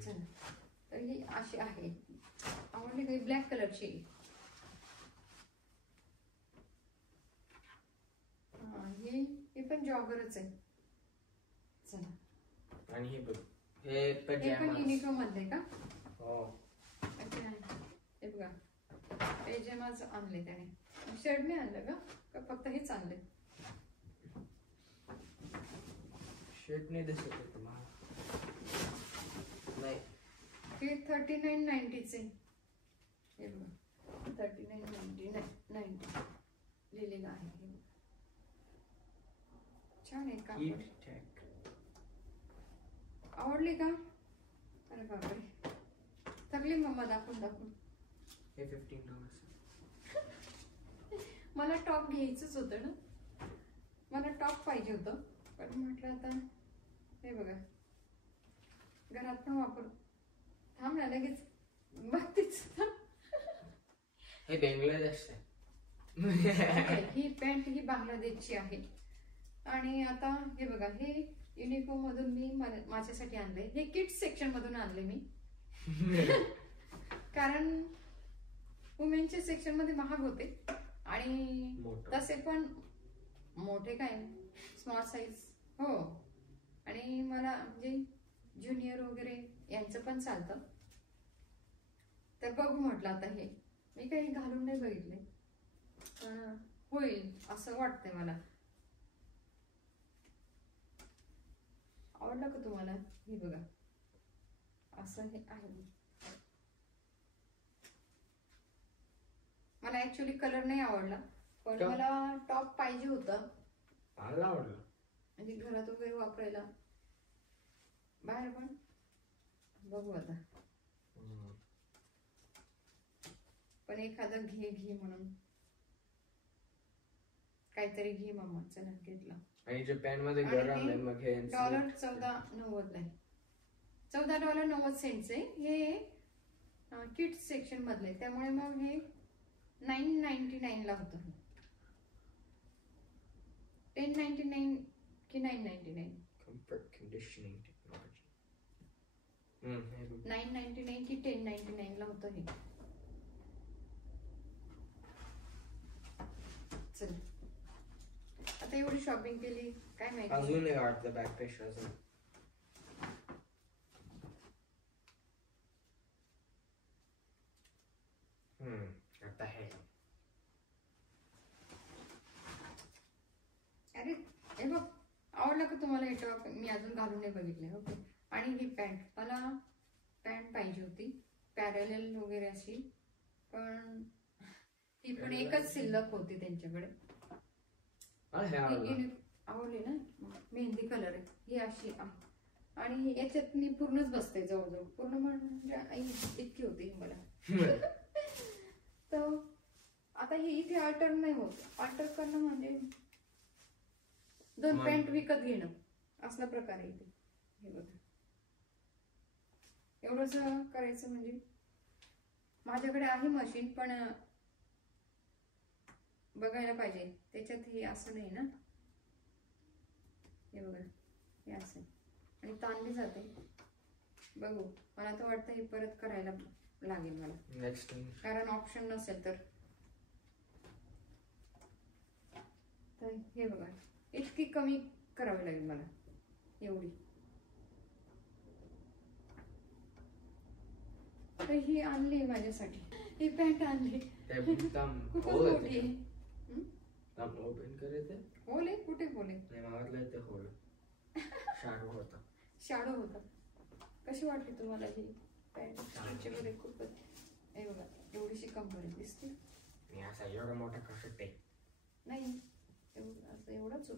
चला तर ही अशी आहे. आवडली काही ब्लॅक कलरची. हे पण जॉगरच आहे. चला आणि हे बघ, हे पण युनिको मधले का? हो. अच्छा हे बघा पेजामाज आणले त्याने. शर्ट नाही आणलं का फक्त हेच आणले? शर्ट नाही दिसत आहे तुम्हाला? नाही. हे 3990 चे. हे बघा 3990 लिहिलेलं आहे. हे बघा छान आहे का? आवडली का? अरे बापरे थकली मम्मा दाखवून. हे $15. मला टॉप घ्यायचंच होतं ना, मला टॉप पाहिजे होतं, पण म्हटलं आता हे बघा घरात पण वापर. थांब ना लगेच बघतेच. हे बांगलादेश आहे. ही पॅन्ट ही बांगलादेशची आहे. आणि आता हे बघा हे युनिको मधून मी माझ्यासाठी आणले. हे किड्स सेक्शन मधून आणले मी. कारण वुमेनच्या सेक्शन मध्ये महाग होते आणि तसे पण मोठे काय स्मॉल साईज हो. आणि मला म्हणजे ज्युनियर वगैरे यांचं पण चालतं. तर बघू म्हटलं आता हे मी काही घालून नाही बघितले, होईल असं वाटतंय मला. आवडलं का तुम्हाला? हे बघा असं हे आहे. मला ऍक्च्युली कलर नाही आवडला, पण का? मला टॉप पाहिजे होतं, मला आवडलं. म्हणजे घरात वगैरे वापरायला. बाहेर पण बघू आता. पण एखादं घे म्हणून काहीतरी घे मामा. चला घेतला. आणि जपान मध्ये गरम आहे मग हे $14.90 आहे. $14.90 आहे. हे किड्स सेक्शन मधलं आहे, त्यामुळे मग हे $9.99 ला होतं. 10.99 की 9.99? Comfort conditioning technology. 9.99 की 10.99 ला होतं हे. चल आता एवढी शॉपिंग केली, काय माहिती अजून एक वाटतं बॅक पेक्षा अजून. आता हे अरे हे बघ, आवडलं का तुम्हाला हे टॉप? मी अजून घालून नाही बघितले. ओके. आणि ही पॅन्ट, मला पॅन्ट पाहिजे होती पॅरल वगैरे अशी, पण ती पण एकच शिल्लक होती त्यांच्याकडे. आवडली ना? मेहंदी कलर आहे ही, अशी आहे. आणि याच्यात मी पूर्णच बसते, जवळजवळ पूर्ण म्हणजे इतकी होती मला. तर आता ही इथे अल्टर नाही होत. अल्टर करणं म्हणजे 2 पॅन्ट विकत घेणं असला प्रकार आहे इथे. हे बघा, एवढंच करायचं म्हणजे. माझ्याकडे आहे मशीन, पण बघायला पाहिजे त्याच्यात. हे असं नाही ना, हे बघा हे असं आणि ताणली जाते. बघू, मला तर वाटतं हे परत करायला लागेल मला नेक्स्ट टाइम, कारण ऑप्शन नसेल तर. हे बघा, इतकी कमी करावी लागेल मला, एवढी. तर ही आणली माझ्यासाठी, ही पॅन्ट आणली. खूपच मोठी आहे. ओपन करे ते होल आहे? कुठे होल आहे? नाही मला वाटलं ते होल शाडो होता. शाडो होता. कशी वाटली तुम्हाला ही पॅन्ट? त्याच्यामध्ये खूपच, हे बघा एवढीशी कंबर दिसते. मी असा एवढा मोठा कसं ते नाही, असं एवढंच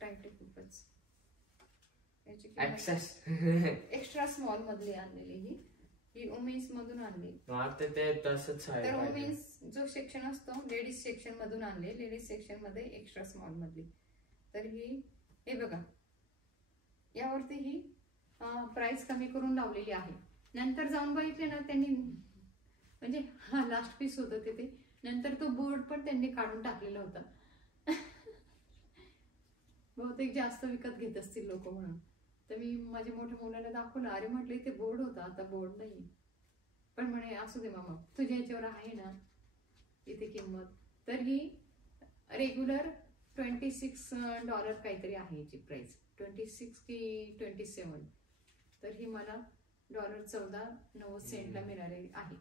टाईट आहे खूपच. ऍक्सेस एक्स्ट्रा स्मॉल मधली आणलेली ही वुमेन्स मधून आणली. आता ते तसंच आहे. तर वुमेन्स जो सेक्शन असतो लेडीज सेक्शन मधून आणले. लेडीज सेक्शन मध्ये एक्स्ट्रा स्मॉल मधली. तर ही, हे बघा यावरती ही प्राइस कमी करून लावलेली आहे. नंतर जाऊन बघितले ना त्यांनी, म्हणजे हा लास्ट पीस होतं तिथे, नंतर तो बोर्ड पण त्यांनी काढून टाकलेला होता. बहुतेक जास्त विकत घेत असतील लोक म्हणून. तर मी माझ्या मोठ्या मुलाला दाखवलं, अरे म्हटलं इथे बोर्ड होता, आता बोर्ड नाही. पण म्हणे असू दे मामा, तुझ्या ह्याच्यावर आहे ना इथे किंमत. तर ही रेग्युलर $26 काहीतरी आहे याची प्राइस, 26 की 27. तर ही मला $14.90 ला मिळालेली आहे.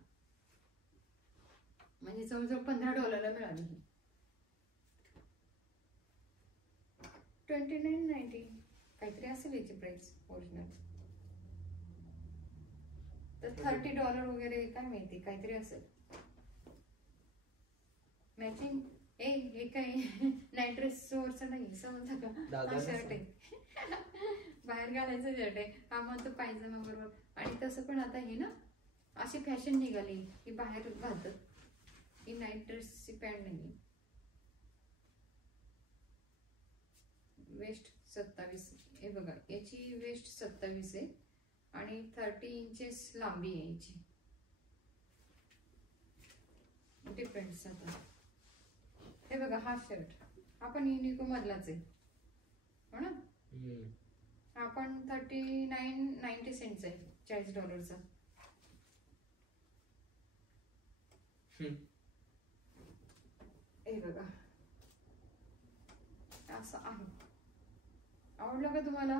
म्हणजे जवळजवळ $15 ला मिळाली ही. 29.90 काहीतरी असेल याची प्राइस ओरिजिनल. तर $30 वगैरे काय माहिती, काहीतरी असेल. मॅचिंग हे काय नाईट ड्रेस वरचं नाही, समजलं का? हा शर्ट आहे, बाहेर घालायचं शर्ट आहे. हा म्हणतो पायजमा बरोबर. आणि तसं पण आता हे ना अशी फॅशन निघाली की बाहेर घालतात. ही नाईट ड्रेसची पॅन्ट नाही. वेस्ट 27, हे बघा याची वेस्ट 27 आहे आणि 30 इंचेस लांबी आहे याची. डिपेंड्स आता. हे बघा हा शर्ट, हा पण युनिको मधलाच आहे हो ना. हा पण $39.90 आहे, $40. हे बघा असं आहे. आवडलं का तुम्हाला?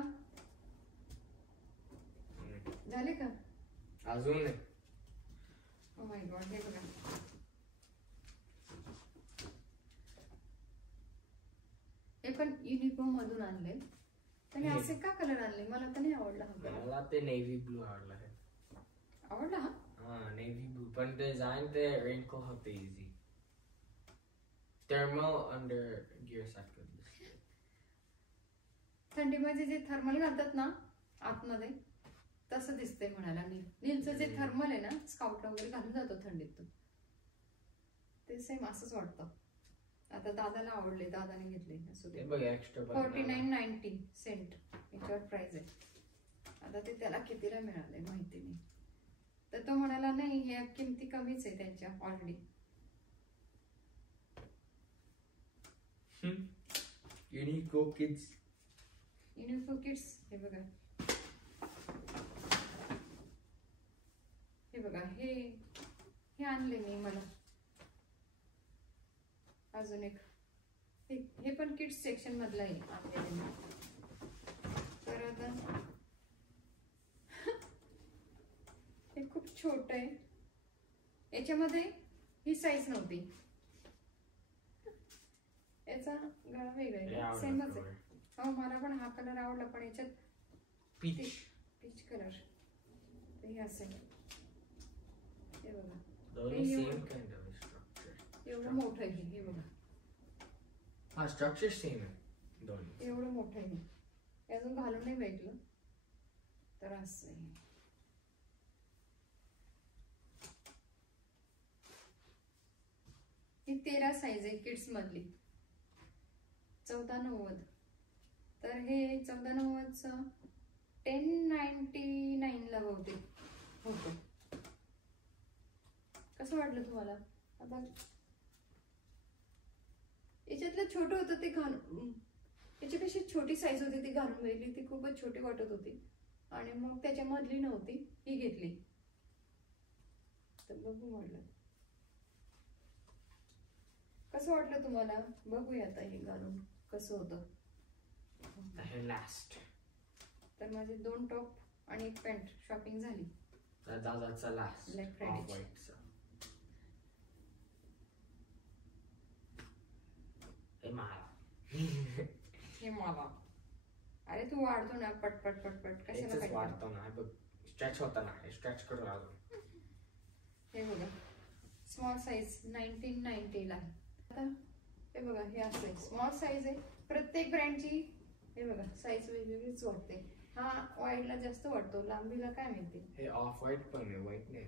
झाले का अजून? ओ माय गॉड, हे बघा हे पण युनिको मधून आणले. त्याने असे का कलर आणले? मला तर नाही आवडला हा कलर. मला ते नेव्ही ब्लू आवडला आहे. आवडला हा? हा नेव्ही ब्लू, पण डिझाईन ते रेनकोट होते इझी. थर्मल अंडर गिअर सारखं दिसते. थंडीमध्ये जे थर्मल घालतात ना आतमध्ये तसं दिसतंय म्हणाला नील. नीलचं जे थर्मल आहे ना स्काउट वगैरे घालून जातो थंडीत तो, ते सेम असंच वाटतं. आता दादाला आवडले, दादाने घेतले. असू दे. ते बघ एक्स्ट्रा 49.90 सेंट याच्यावर प्राइस आहे. आता ते त्याला कितीला मिळाले माहिती नाही. तर तो म्हणाला नाही ह्या किमती कमीच आहे त्यांच्या ऑलरेडी. युनिको किड्स. युनिको किड्स. हे बघा, हे बघा, हे आणले मी. मला अजून एक हे पण किड्स सेक्शन मधलं आहे आणलेलं मी. तर आता हे खूप छोट आहे. याच्यामध्ये ही साईज नव्हती. याचा गळा वेगळा आहे, सेमच आहे. हो मला पण हा कलर आवडला, पण याच्यात पीच कलर. हे असं आहे. हे बघा, एवढं मोठं आहे हे बघा. हा स्ट्रक्चर सेम आहे दोन्ही. एवढं मोठं आहे हे अजून घालून नाही भेटलं. तर असं आहे. ही 13 साईज आहे किड्स मधली. 14.90. तर हे 14.90चं 10.99 ला बहुतेक होतं. कसं वाटलं तुम्हाला? आता याच्यातलं छोटं होतं ते घालून, याच्यापेक्षा छोटी साईज होती ती घालून बघितली, ती खूपच छोटी वाटत होती. आणि मग त्याच्यामधली नव्हती, ही घेतली. तर बघू म्हटलं कसं वाटलं तुम्हाला. बघूया आता हे घालून कसं होतं. लास्ट. तर माझे 2 टॉप आणि 1 पॅन्ट शॉपिंग झाली. दादाचा लास्ट Black Friday. हे मला. अरे तू वाढतो ना पटपट पटपट कशाला वाढतो ना बघ. स्ट्रेच होता ना, स्ट्रेच करून अजून. हे बघा स्मॉल साईज 1990 ला. आता हे बघा हे असं स्मॉल साईज आहे. प्रत्येक ब्रँडची हे बघा साईज वेगवेगळीच वाटते. हा वाईडला जास्त वाटतो, लांबीला काय माहिती. हे ऑफ व्हाईट पण आहे, व्हाईट नाही.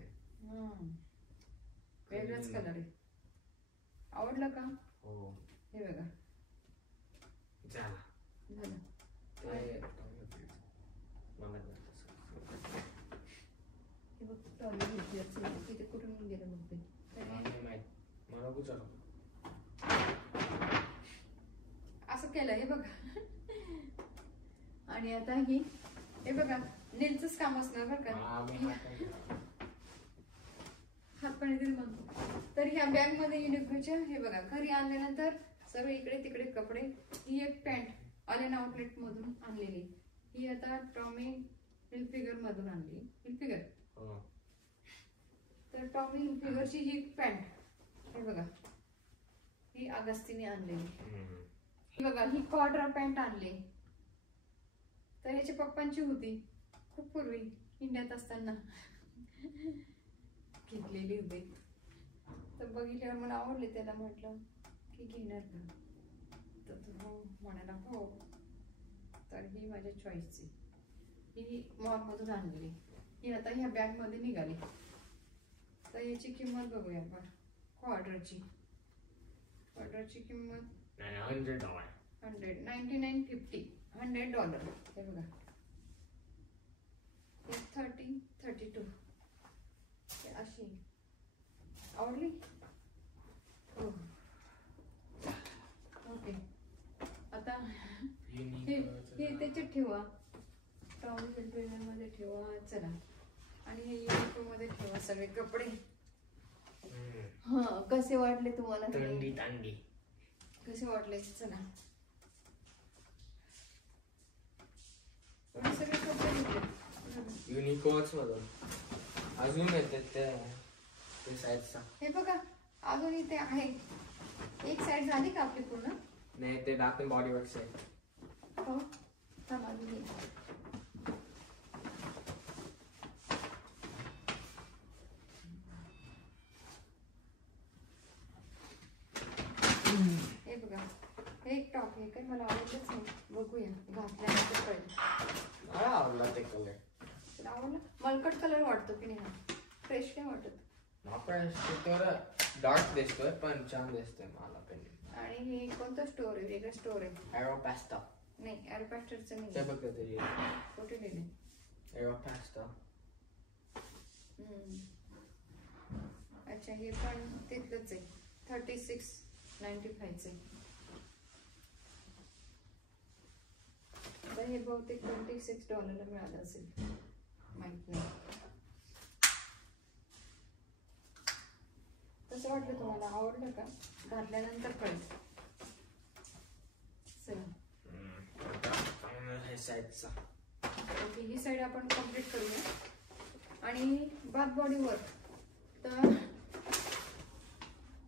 वेगळाच कलर आहे. आवडलं का? हो. हे बघा झालं. हे बघ टॉली घेतली असेल तिथे कुठून गेलं मग ते. मला विचार असं केलं हे बघा. आणि आता हे बघा नीलचंच काम असणार बरं का. हातपाणी दिली म्हणतो. तर ह्या बॅग मध्ये युनिकोच्या हे बघा घरी आणल्यानंतर सर्व इकडे तिकडे कपडे. ही एक पॅन्ट अलेन आउटलेट मधून आणलेली. ही आता टॉमी हिलफिगर मधून आणली. हिलफिगर. तर टॉमी हिलफिगरची ही पॅन्ट हे बघा, ही अगस्तीने आणलेली. ही बघा ही कॉड्रा पॅन्ट आणली. तर याच्या पप्पांची होती खूप पूर्वी इंडियात असताना घेतलेली होती. तर बघितल्यावर मला आवडले. त्याला म्हटलं की घेणार का, तर तो म्हणाला हो. तर ही माझ्या चॉईसची. ही मॉलमधून आणलेली. ही आता ह्या बॅगमध्ये निघाली. तर याची किंमत बघूया आपण. क्वार्टरची किंमत $100. 99.50. $100. हे बघा 32. अशी आवडली. हो ओके. आता हे त्याच्यात ठेवा, टॉमी हिलफिगर मध्ये ठेवा. चला आणि हे युनिको मध्ये ठेवा सगळे कपडे. हा कसे वाटले तुम्हाला? थंडी कसे वाटले? चला सगळे कपडे घेतले युनिकोच मधून. अजून येतात ते साईडचा. हे बघा अजून इथे आहे. एक साईड झाली का आपली पूर्ण? नाही ते बॅक अँड बॉडी वर्क्स आहे. हो थांबा हे बघा, हे एक टॉप आहे काय मला आवडलंच नाही, बघूया घातल्यानंतर कळेल. मला आवडला ते कलर. तुला आवडला? मलकट कलर वाटतो की नाही हा? फ्रेश नाही वाटत. आपण डार्क दिसतोय पण छान दिसतोय मला पण. आणि हे कोणतं स्टोर आहे? वेगळं स्टोर आहे. Arrow pasta. नाही, एरोपॅस्टरचं नाही. ते बघ तरी कुठे लिहिले? Arrow pasta. अच्छा, हे पण तिथलंच आहे. 36.95 चे. तर हे बहुतेक $26 मिळालं असेल, माहित नाही. कसं वाटलं तुम्हाला? आवडलं का? घातल्यानंतर कळेल. चला हे साईडचा. ओके, ही साईड आपण कम्प्लीट करूया. आणि बाथ बॉडीवर तर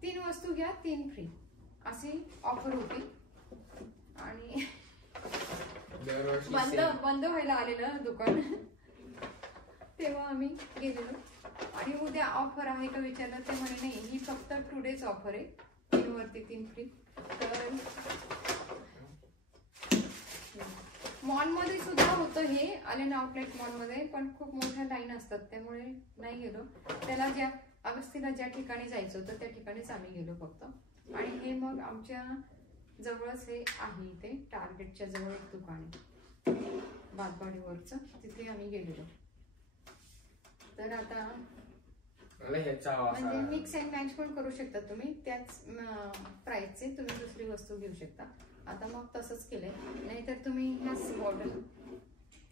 3 वस्तू घ्या 3 फ्री अशी ऑफर होती. आणि बंद व्हायला आलेलं दुकान तेव्हा आम्ही गेलेलो. आणि उद्या ऑफर आहे का विचारलं, ते म्हणे नाही, ही फक्त टुडेच ऑफर आहे, 3 वरती 3 फ्री. तर मॉलमध्ये सुद्धा होतं हे, आले ना आउटलेट मॉलमध्ये, पण खूप मोठ्या लाईन असतात त्यामुळे नाही गेलो. त्याला अगस्तीला ज्या ठिकाणी जायचं होतं त्या ठिकाणीच आम्ही गेलो फक्त. आणि हे मग आमच्या जवळच हे आहे, इथे टार्गेटच्या जवळ एक दुकान आहे बाथबॉडीवरचं, तिथे आम्ही गेलेलो. तर आता म्हणजे मिक्स अँड मॅच पण करू शकता तुम्ही, त्याच प्राइसचे तुम्ही दुसरी वस्तू घेऊ शकता. आता मग तसंच केलंय, नाहीतर तुम्ही ह्याच बॉटल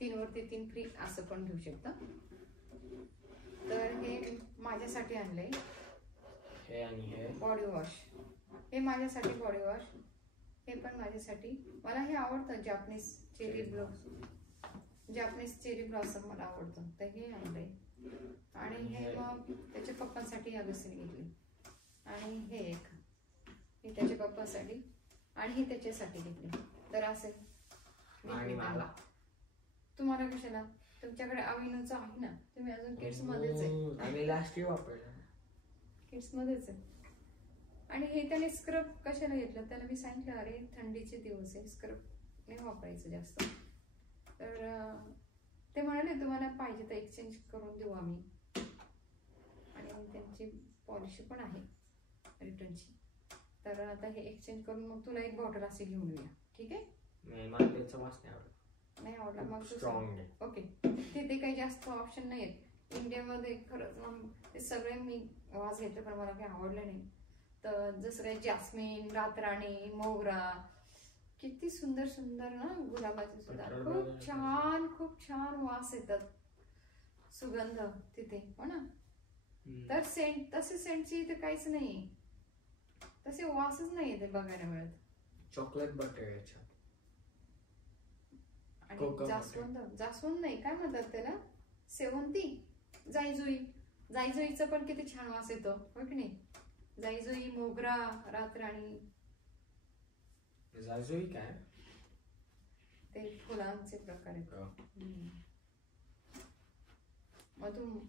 3 वरती 3 फ्री असं पण घेऊ शकता. तर हे माझ्यासाठी आणलंय हे आणि हे बॉडी वॉश. हे माझ्यासाठी बॉडी वॉश, हे पण माझ्यासाठी. मला हे आवडतं, जापनीज चेरी ब्लॉसम मला आवडतं, तर हे आणलंय. आणि हे मग त्याच्या पप्पांसाठी अगस्तीने घेतली. आणि हे एक हे त्याच्या पप्पासाठी आणि हे त्याच्यासाठी घेतली. तर असेल आणि मला. तुम्हाला कशाला? तुमच्याकडे अविनूचं आहे ना, तुम्ही अजून किड्स मध्येच आहे. आम्ही लास्ट इयर वापरलं, किड्स मध्येच आहे. आणि हे त्याने स्क्रब कशाला घेतलं, त्याला मी सांगितलं अरे थंडीचे दिवस आहे, स्क्रब नाही वापरायचं जास्त. तर ते म्हणाले तुम्हाला पाहिजे तर एक्सचेंज करून देऊ आम्ही. आणि त्यांची पॉलिसी पण आहे रिटर्नची. तर आता हे एक्सचेंज करून मग तुला एक बॉटल असे घेऊन येऊया, ठीक आहे? मला त्याचा वास नाही आवडला. नाही आवडला मग स्ट्रॉंग. ओके, तिथे काही जास्त ऑप्शन नाही आहेत इंडियामध्ये. खरंच ते सगळे मी वास घेतले पण मला काही आवडलं नाही. तर जसं काही जास्मिन, रातराणी, मोगरा, किती सुंदर सुंदर ना, गुलाबाचे सुद्धा खूप छान वास येतात, सुगंध तिथे, हो ना. तर सेंट, तसे सेंटची इथे काहीच नाही, तसे वासच नाही ते बघायला मिळत. चॉकलेट बटर याच्यात. आणि जास्वंद नाही, काय म्हणतात त्याला, सेवंती, जाईजुईचा पण किती छान वास येतो, हो की नाही. जाईजुई, मोगरा, रातराणी. जाईजुई काय? ते फुलांचे प्रकार आहेत.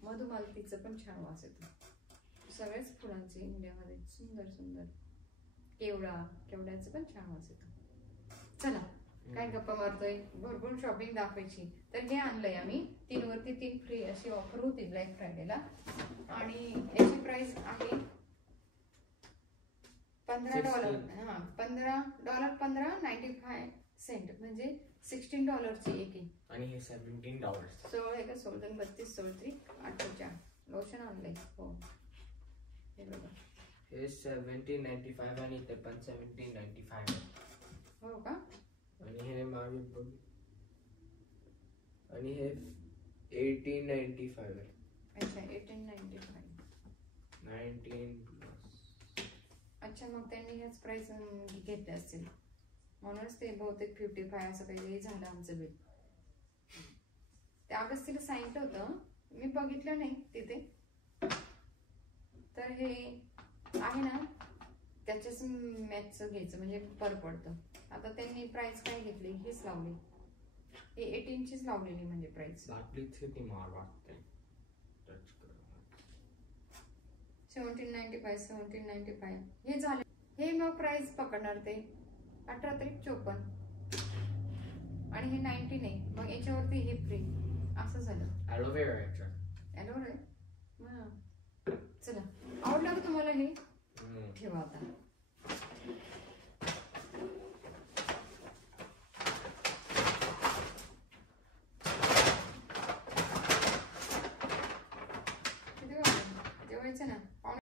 मधुमालतीचं पण छान वास येतो. सगळेच फुलांचे इंडियामध्ये सुंदर सुंदर. केवड्याचं पण छान वास येतो. चला काय गप्पा मारतोय, भरपूर शॉपिंग दाखवायची. तर हे आणलंय आम्ही, 3 वरती 3 फ्री अशी ऑफर होती ब्लॅक फ्रायडेला. आणि याची प्राइस आहे $15. हा, $15.95 म्हणजे $16 एक आहे. आणि हे $17. 16 आहे का, 16, 32, 16, 48. लोशन आणलंय. हो, हे बघा, हे $17.95 आणि ते पण $17.95. हो का. आणि हे मागे बघ, आणि हे $18.95. अच्छा, $18.95. 19+. अच्छा, मग त्यांनी ह्याच प्राइस घेतले असतील म्हणूनच ते बहुतेक 55 असं काहीतरी झालं आमचं बिल. त्या अगस्तीला सांगितलं होतं, मी बघितलं नाही तिथे. तर हे आहे ना, त्याच्याच मॅचचं घ्यायचं म्हणजे बरं पडतं. आता त्यांनी प्राइस काय घेतली हेच लावली. हे 18 चीच लावलेली म्हणजे प्राइस. बाटलीच किती महाग वाटते. टच कर. 1795 1795 हे झाले. हे मग प्राइस पकडणार ते 18 तरी 54 आणि हे 19 आहे. मग याच्यावरती हे फ्री असं झालं. ॲलोवेरा याच्यात. ॲलोवेरा आहे. चला आवडलं का तुम्हाला हे? ठेवा आता. किती जेवायचं ना.